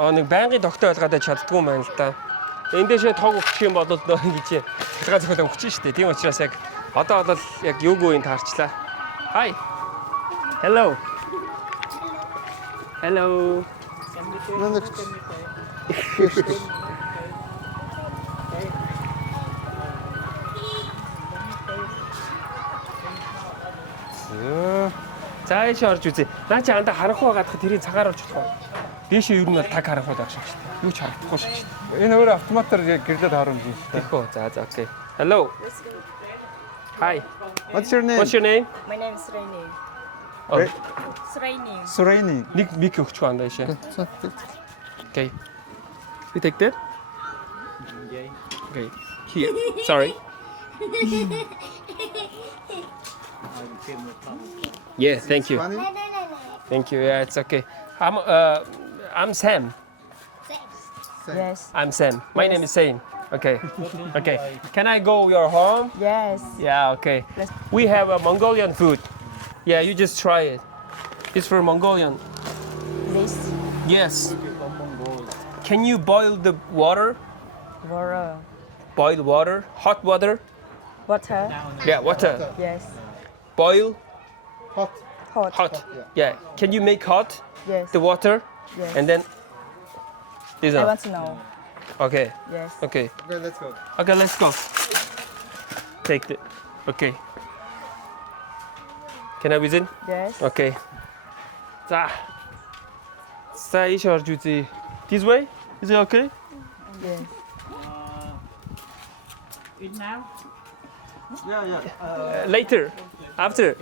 нэг байнгын тогтой ойлгоод чаддгүй юм байна л да. Энд дэшээ тог өгчих юм бол ингэж цахилгаан цохол өгч штэ. Тийм учраас яг одоо бол яг юугүй юм таарчлаа. Hi. Hello. Hello. За ийш орж үзье. Наа чи анда харанхуй гадах тэрийг цагаар орж чадах уу? Дээшээ ер нь бол таг харанхуй байх шиг шүү дээ. Юу ч харагдахгүй шүү дээ. Энэ өөрөө автоматар яг гэрлээд харуулж байна шүү дээ. Тэхөө. За окей. Hello. Hi. What's your name? What's your name? My name is Rainy. Oh, Rainy. Surani. нэг мик өгчихөө анда ийшээ. Okay. You take that? Okay. Here. Sorry. Yeah, thank you. Thank you. Yeah, it's okay. I'm Sam. Yes. I'm Sam. My name is Sam. Okay. Okay. Can I go your home? Yes. Yeah, okay. We have a Mongolian food. Yeah, you just try it. It's for Mongolian. This Yes. Can you boil the water? water. Boil water? Hot water? Water. Yeah, water. Yes. Boil Hot. Hot. hot. Yeah. Can you make hot Yes. the water? Yes. And then this I one. want to know. Okay. Yes. Okay. Okay, let's go. Okay, let's go. Take it. Okay. Can I visit? Yes. Okay. За ийш орж үзье. This way? Is it okay? Yes. Later. After.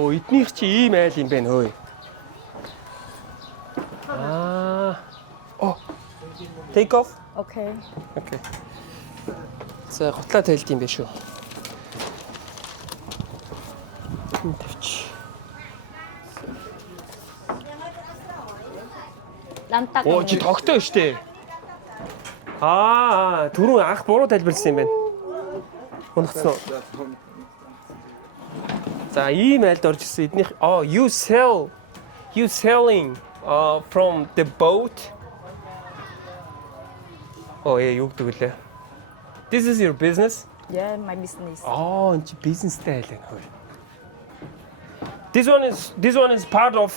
Эднийх чи ийм айл юм байна хөөе. Take off. Okay. Okay. За готлаа тайлт юм байна шүү. Тавьчих. Ламтак. Оо чи тогтоо штэ. Түрүүн анх буруу тайлбарласан юм байна. Унагцсан уу? За ийм айлд орж ирсэн эднийх you selling from the boat. Юу гэдэг вүлээ? This is your business? Yeah, my business. Энэ чи бизнестэй айл байна хөөе. This one is part of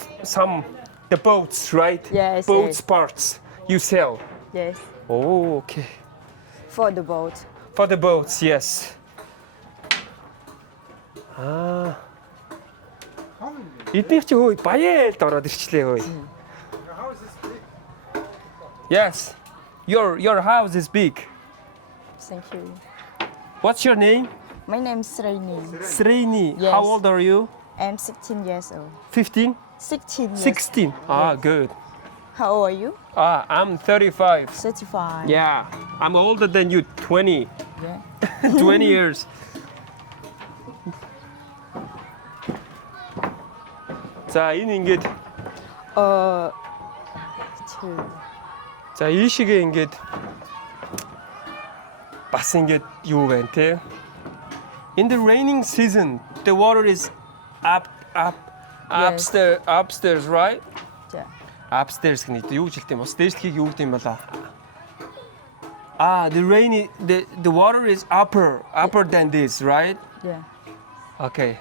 the boats, right? Yes, Boats yes. parts you sell. Yes. Oh, okay. For the boat. For the boats, yes. Эднийх чи хөөе баяэлд ороод ирчлээ хөөе. Yes. Your house is big. Thank you. What's your name? My name is Rainy. Srini. Yes. How old are you? I'm 16 years old. 15? 16 years. 16. Good. How old are you? I'm 35. 35. Yeah. I'm older than you, 20. Yeah. 20 years. За энэ ингээд Two. за ийшээгээ ингээд бас ингээд юу байна те. In the raining season, the water is up Yes. upstairs, right? Yeah. Upstairs гэнэ юу гэж хэлдэг юм бас дээшлэхийг юу гэдэг юм болоо. The water is upper than this, right? Yeah. Okay.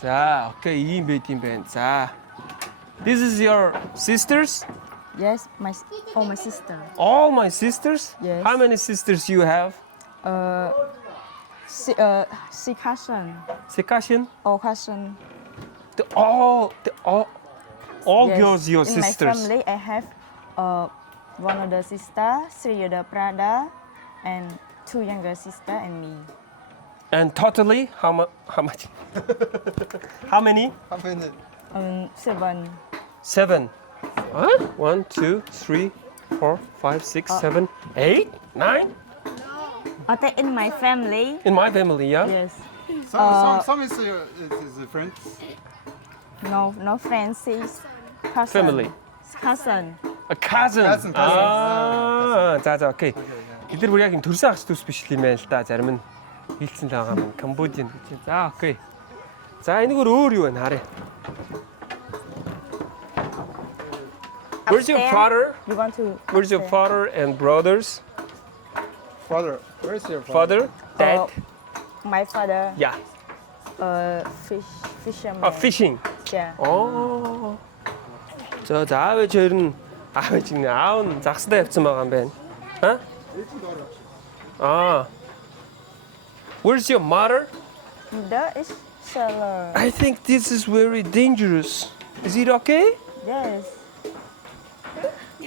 За, окей, ийм байт юм байна. За. This is your sisters? Yes. My sister. All my sisters? Yes. How many sisters you have? Si cousin Secashin? or cousin. All Yes. girls your In sisters. my family, I have one older sister, 3 older brother, and 2 younger sister, and me. And totally how much? How many? How many? 7. 7. Huh? 1, 2, 3, 4, 5, 6, 7, 8, 9? In my family. In my family, yeah? Yes. Some is friends. No friends, is cousin. Family. Cousin. A cousin. Cousin. За окей. Бид нар бүр яг юм төрсөн ахч төс биш юм байна л да. Зарим нь хилцэн л байгаа юм. Камбожийн гэж. За окей. За энэгээр өөр юу байна харъя. Where's your Upstairs. father? You want to? Where's your father and brothers? Father. Where's your father? Father? Dad? My father. Yeah. Fisherman. Fishing. Yeah. Оо. За аав ээж хоёр нь аав ээж нь аав нь загсдаа явцсан байгаа юм байна. Where's your mother? That is seller. I think this is very dangerous. Is it okay? Yes.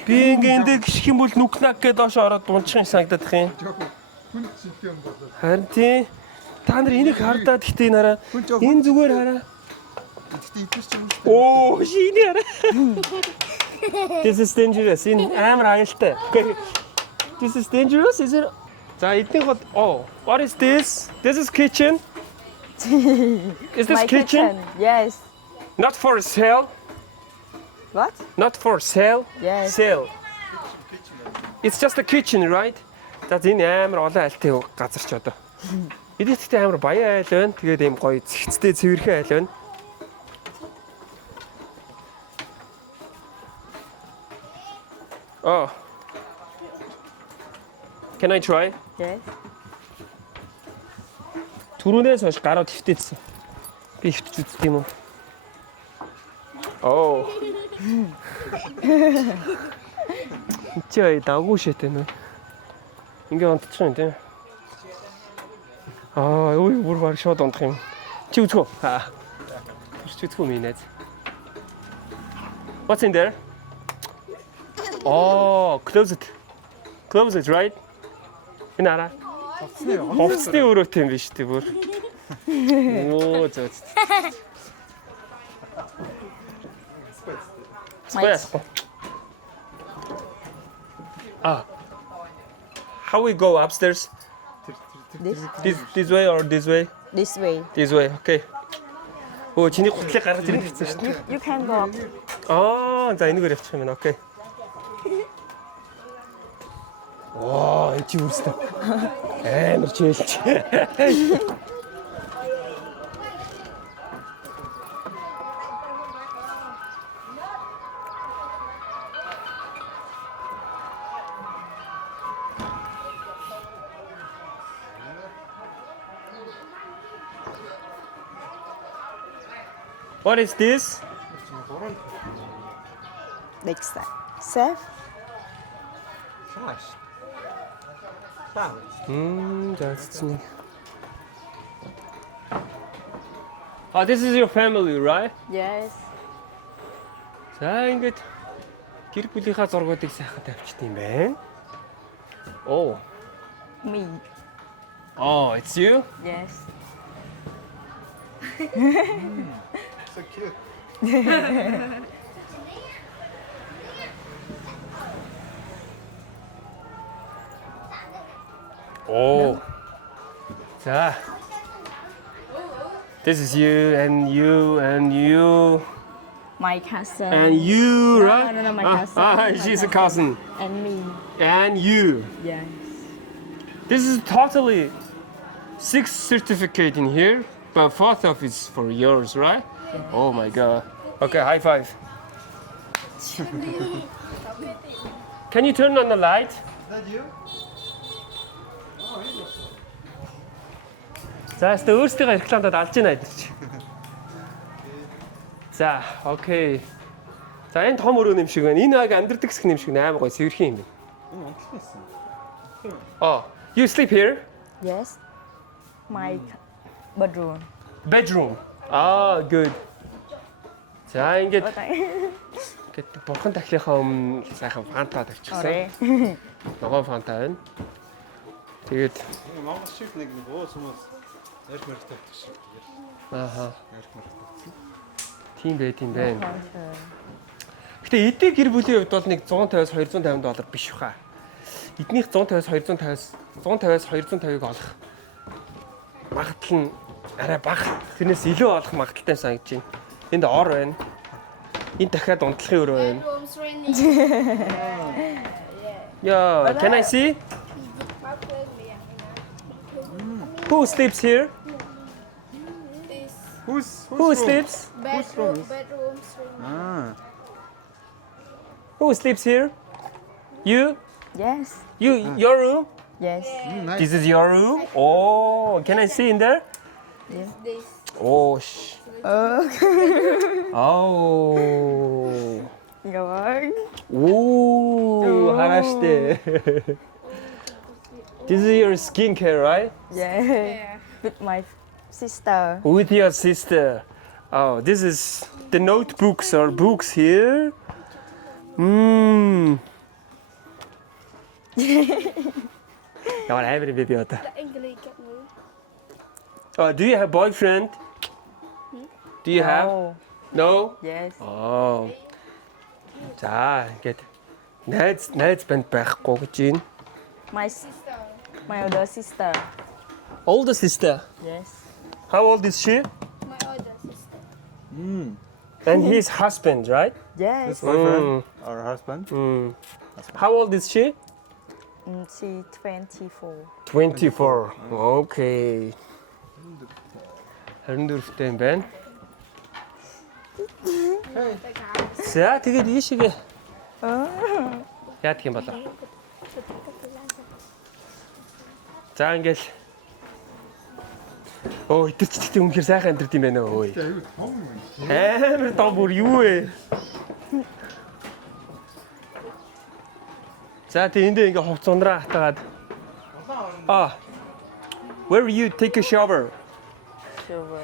Би ингээд гიშх юм бол нүкнак гэдээ доош ороод дунчих юм санагдах юм. Хүн чемпион болоо. Харин тий. Та нар энийг хардаад гэхдээ нараа энэ зүгээр хараа. Гэхдээ идэж ч юм уу. Оо шинэ хараа. This is dangerous. Энэ амар аюултай. This is dangerous. Is it? За эдний хот. Oh, what is this? This is kitchen. Is this My kitchen? Yes. Not for sale. What? Not for sale. Yes. Sale. It's just a kitchen, right? За энэ амар олон айлтай газар ч одоо. Эдгээр ихтэй амар баян айл байна. Тэгээд ийм гоё цэгцтэй цэвэрхэн айл байна. Oh. Can I try? Yes. Түрүүнээс хойш гарууд хөвтөөдсөн. Би хөвтөж үздэг юм уу? Oh. Чай дагуу шитэй нөө. Ингээ онцчих юм тийм. Ой бүр баг шууд ондох юм. Чи үзэх үү? Чи үзэх үү минь? What's in there? Oh, close it. Close it, right? Энэ араа. Хувцсны өрөөтэй юм биш үү бүр. Оо зөө. Yes. How we go upstairs? This way or this way? This way. This way. Okay. Оо чиний гутлыг гаргаж ирэх гэсэн шүү дээ. You can go up. За энэгээр явчих юм байна. Окей. Оо энэ чи үрстэй. Амар чийлч. What is this? Next time. Safe. That's me. Oh, this is your family, right? Yes. За ингээд гэр бүлийнхаа зургуудыг сайхан тавьчихсан юм байна. Oh. Me. Oh, it's you? Yes. So cute. Oh. 자. This is you and you and you My cousin. and you, right? no, my cousin. She's a cousin. And me. And you. Yes. This is totally 6 certificate in here, but 4th of is for yours, right? Oh my god. Okay, high five. Can you turn on the light? Is that you? За, өөрсдөө рекламадад алж байна эдгээр чи. За, окей. За, энэ том өрөө юм шиг байна. Энэ яг амьдрдаг хэсэг юм шиг амар гоё цэвэрхэн юм байна. Oh, you sleep here? Yes. My bedroom. Bedroom. Good. За, ингээд бурхан тахлынхаа өмнө сайхан фанта тавьчихсан. Ногоон фанта байна. Тэгээд Монгол шиг нэг ууз хүмүүс ярих мэрх тавьдаг шиг. Ярих мэрх тавьсан. тийм байна. Гэтэ эдгээр гэр бүлийн хувьд бол нэг 150-аас 250 доллар биш баха. Эднийх 150-аас 250-ыг олох магадлал нь арай бага. Тэрнээс илүү олох магадaltaй санагдаж байна. Энд ор байна. Энд дахиад унтлахын өрөө байна. Bedrooms raining. Yeah, can I see? Who sleeps here? Who sleeps? Bedrooms raining. Who sleeps here? You? Yes. Your room? Yes. This is your room? Oh, can I see in there? This. Oh, Oh. Galing. Ooh, harashite. This is your skincare, right? Yeah. With my sister. With your sister. Oh, this is the notebooks or books here. Yaman амар baby ата. Oh, do you have boyfriend? Do you have? Oh. No? Yes. Oh. За, ингээд найз банд байхгүй гэж байна. My older sister. Older sister. Yes. How old is she? My older sister. And his husband, right? Yes. Boyfriend or husband? How old is she? She 24. 24. Okay. 24-тэй юм байна. За, тэгээд ийшээгээ. Яадаг юм болоо. За, ингээл. Оо, итэр ч гэхдээ үнэхээр сайхан амьдрд юм байна өө. Амар дом бүр юу вэ? За, тэндээ ингээ хувц ундраа хатгаад. Where you take a shower? Silver.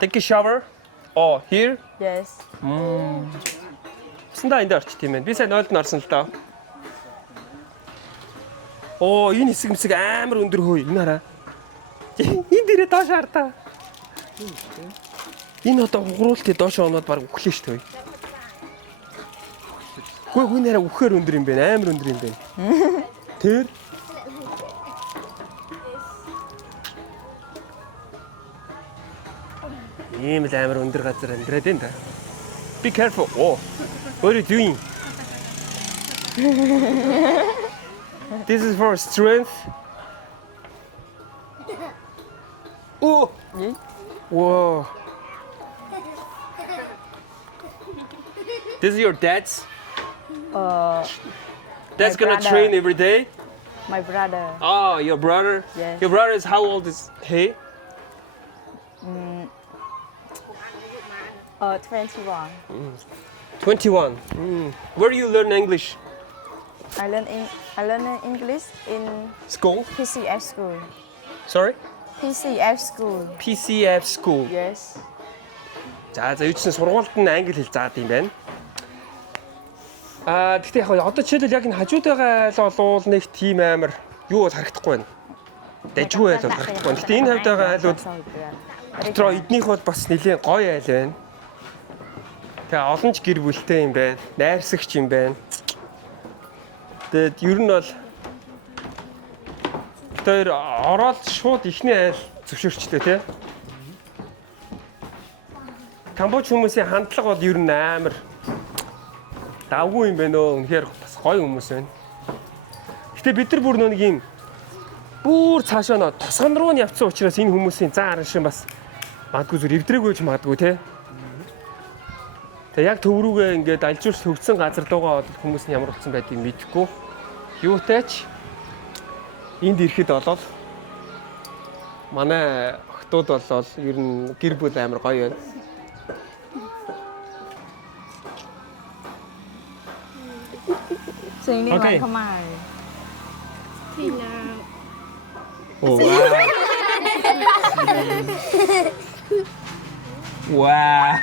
Take a shower? Oh, here? Yes. Сандаа энд орчт юм байна. Би сайн ойлд нь орсон л доо. Оо, энэ хэсэг мэсэг амар өндөр хөөе. Энэ хараа. Энэ дээрээ доош хартаа. Энэ одоо хугруултыг доош оноод баг өглөө шүү дээ. Гүн хүн хараа үхээр өндөр юм байна. Амар өндөр юм байна. Тэр ийм л амар өндөр газар амьдраад байна да. Be careful. Oh, what are you doing? This is for strength. Oh. Whoa. This is your dad's? Dad's gonna brother. train every day? My brother. Oh, your brother? Yes. Your brother is how old is he? 21. 21. Where do you learn English? I learn English in School? PCF school. Sorry? PCF school. PCF school. Yes. За юу ч гэсэн сургуульд нь англи хэл заадаг юм байна. Гэхдээ яг одоо жишээлбэл яг энэ хажууд байгаа айл бол нэг тийм амар юу бол харагдахгүй байна. Дажгүй айл бол харагдахгүй байна. Гэхдээ энэ хавьд байгаа айлууд дотроо эднийх бол бас нэлээд гоё айл байна. Тэгээ олон ч гэр бүлтэй юм байна. Найрсагч юм байна. Тэгээд ер нь бол тэр ороод шууд ихний айл зөвшөөрчлээ тий. Камбоч хүмүүсийн хандлага бол ер нь амар давгүй юм байна өө. Үнэхээр бас гоё хүмүүс байна. Гэтэ бид нар бүр нэг юм бүр цаашаа нөө тосгон руу нь явцсан учраас энэ хүмүүсийн зан аран шин бас магадгүй зүр эвдрээгүй ч магадгүй тий. Тэгээ яг төв рүүгээ ингээд альжуурс хөгжсөн газар руугаа бол хүмүүс нь ямар болсон байдгийг мэдэхгүй. Юутай ч энд ирэхэд болол манай охтууд болол ер нь гэр бүл амар гоё байна. Sing đi Okay. ngoài không ai. Khi nào? Oh, wow. Wow.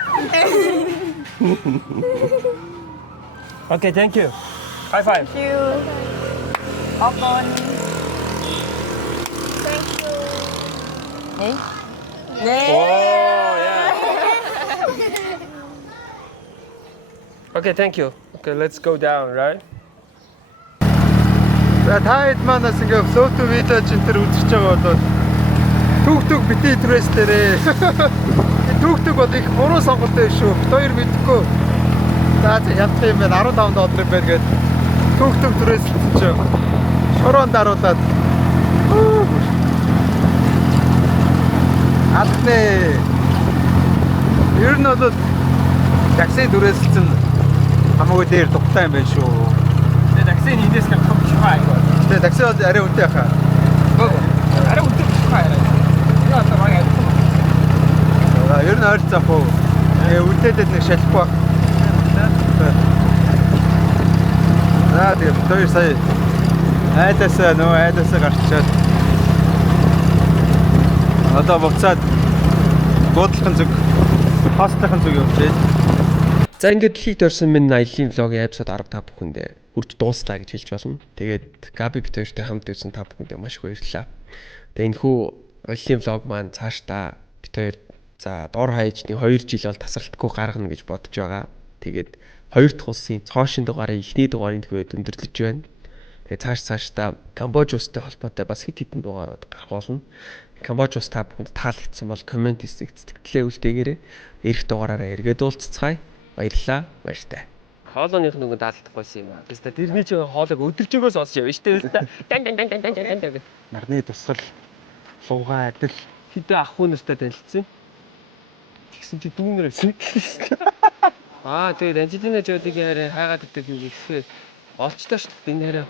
Okay, thank you. High five. Thank you. Open. Thank you. Nhỉ? Yeah. Oh, yeah. Okay, thank you. Okay, let's go down, right? За та хэд манаас ингээ флоу видео ч энэ төр үзэж байгаа бол Түүхтүг битээ түрээс дээрээ. Түүхтүг бол их буруу сонголт байв шүү. Бид хоёр мэдхгүй. За ядах юм байна 15 доллар юм байна гээд түүхтүг түрээс чи шороон даруулаад алхнэ. Ер нь бол такси түрээсэлцэн хамаагүй дээр дугтай юм байна шүү. Тэгээ такси эндээс нэг том шугай айгаа. Тэгээ такси бол арай үнэтэй хаа. Арай үнэтэй шугай арай. Яа таваа яа. Ер нь ойрцоох уу. Үнэтэйд нэг шалахгүй баг. Тэгээ хоёр сая айдасаа гарчаад одоо буцаад буудлахын зүг хостлахын зүг явчихъя. За ингээд дэлхийд орсон минь аялын влогийн эпизод 15 бүхэндээ хүрч дууслаа гэж хэлж болно. Тэгээд Габи бит хоёртой хамт үзсэн та бүхэндээ маш их баярлалаа. Тэгээд энэхүү аялын влог маань цаашдаа бит хоёр за дор хаяж нэг 2 жил бол тасралтгүй гаргана гэж бодож байгаа. Тэгээд хоёр дахь улсын цоошин дугаарын эхний дугаарыг тэгээд өндөрлөж байна. Тэгээд цаашдаа Камбож улстай холбоотой бас хэд хэдэн дугаар гарах болно. Камбож улс та бүхэнд таалагдсан бол комент хэсэгт тэтгэлээ үлдээгээрэй. Ирэх дугаараараа эргээд уулзцгаая. Баярлалаа. Баяртай. Хоолойных нөгөө даалдахгүйсэн юм аа. Тэстэ тэрний чи хоолойг өдөрж өгөөс олж явна шүү дээ. Дан гэдэг. Нарны тусгал луугаа адил хідэ ах хүнээстэй танилцсан. Тэгсэн чи дүүнэр байсан. Тэгээд Анжелина Жолигийн хараа хайгаад өгдөг юм ихсээ олчтой шүү дээ энэ хараа.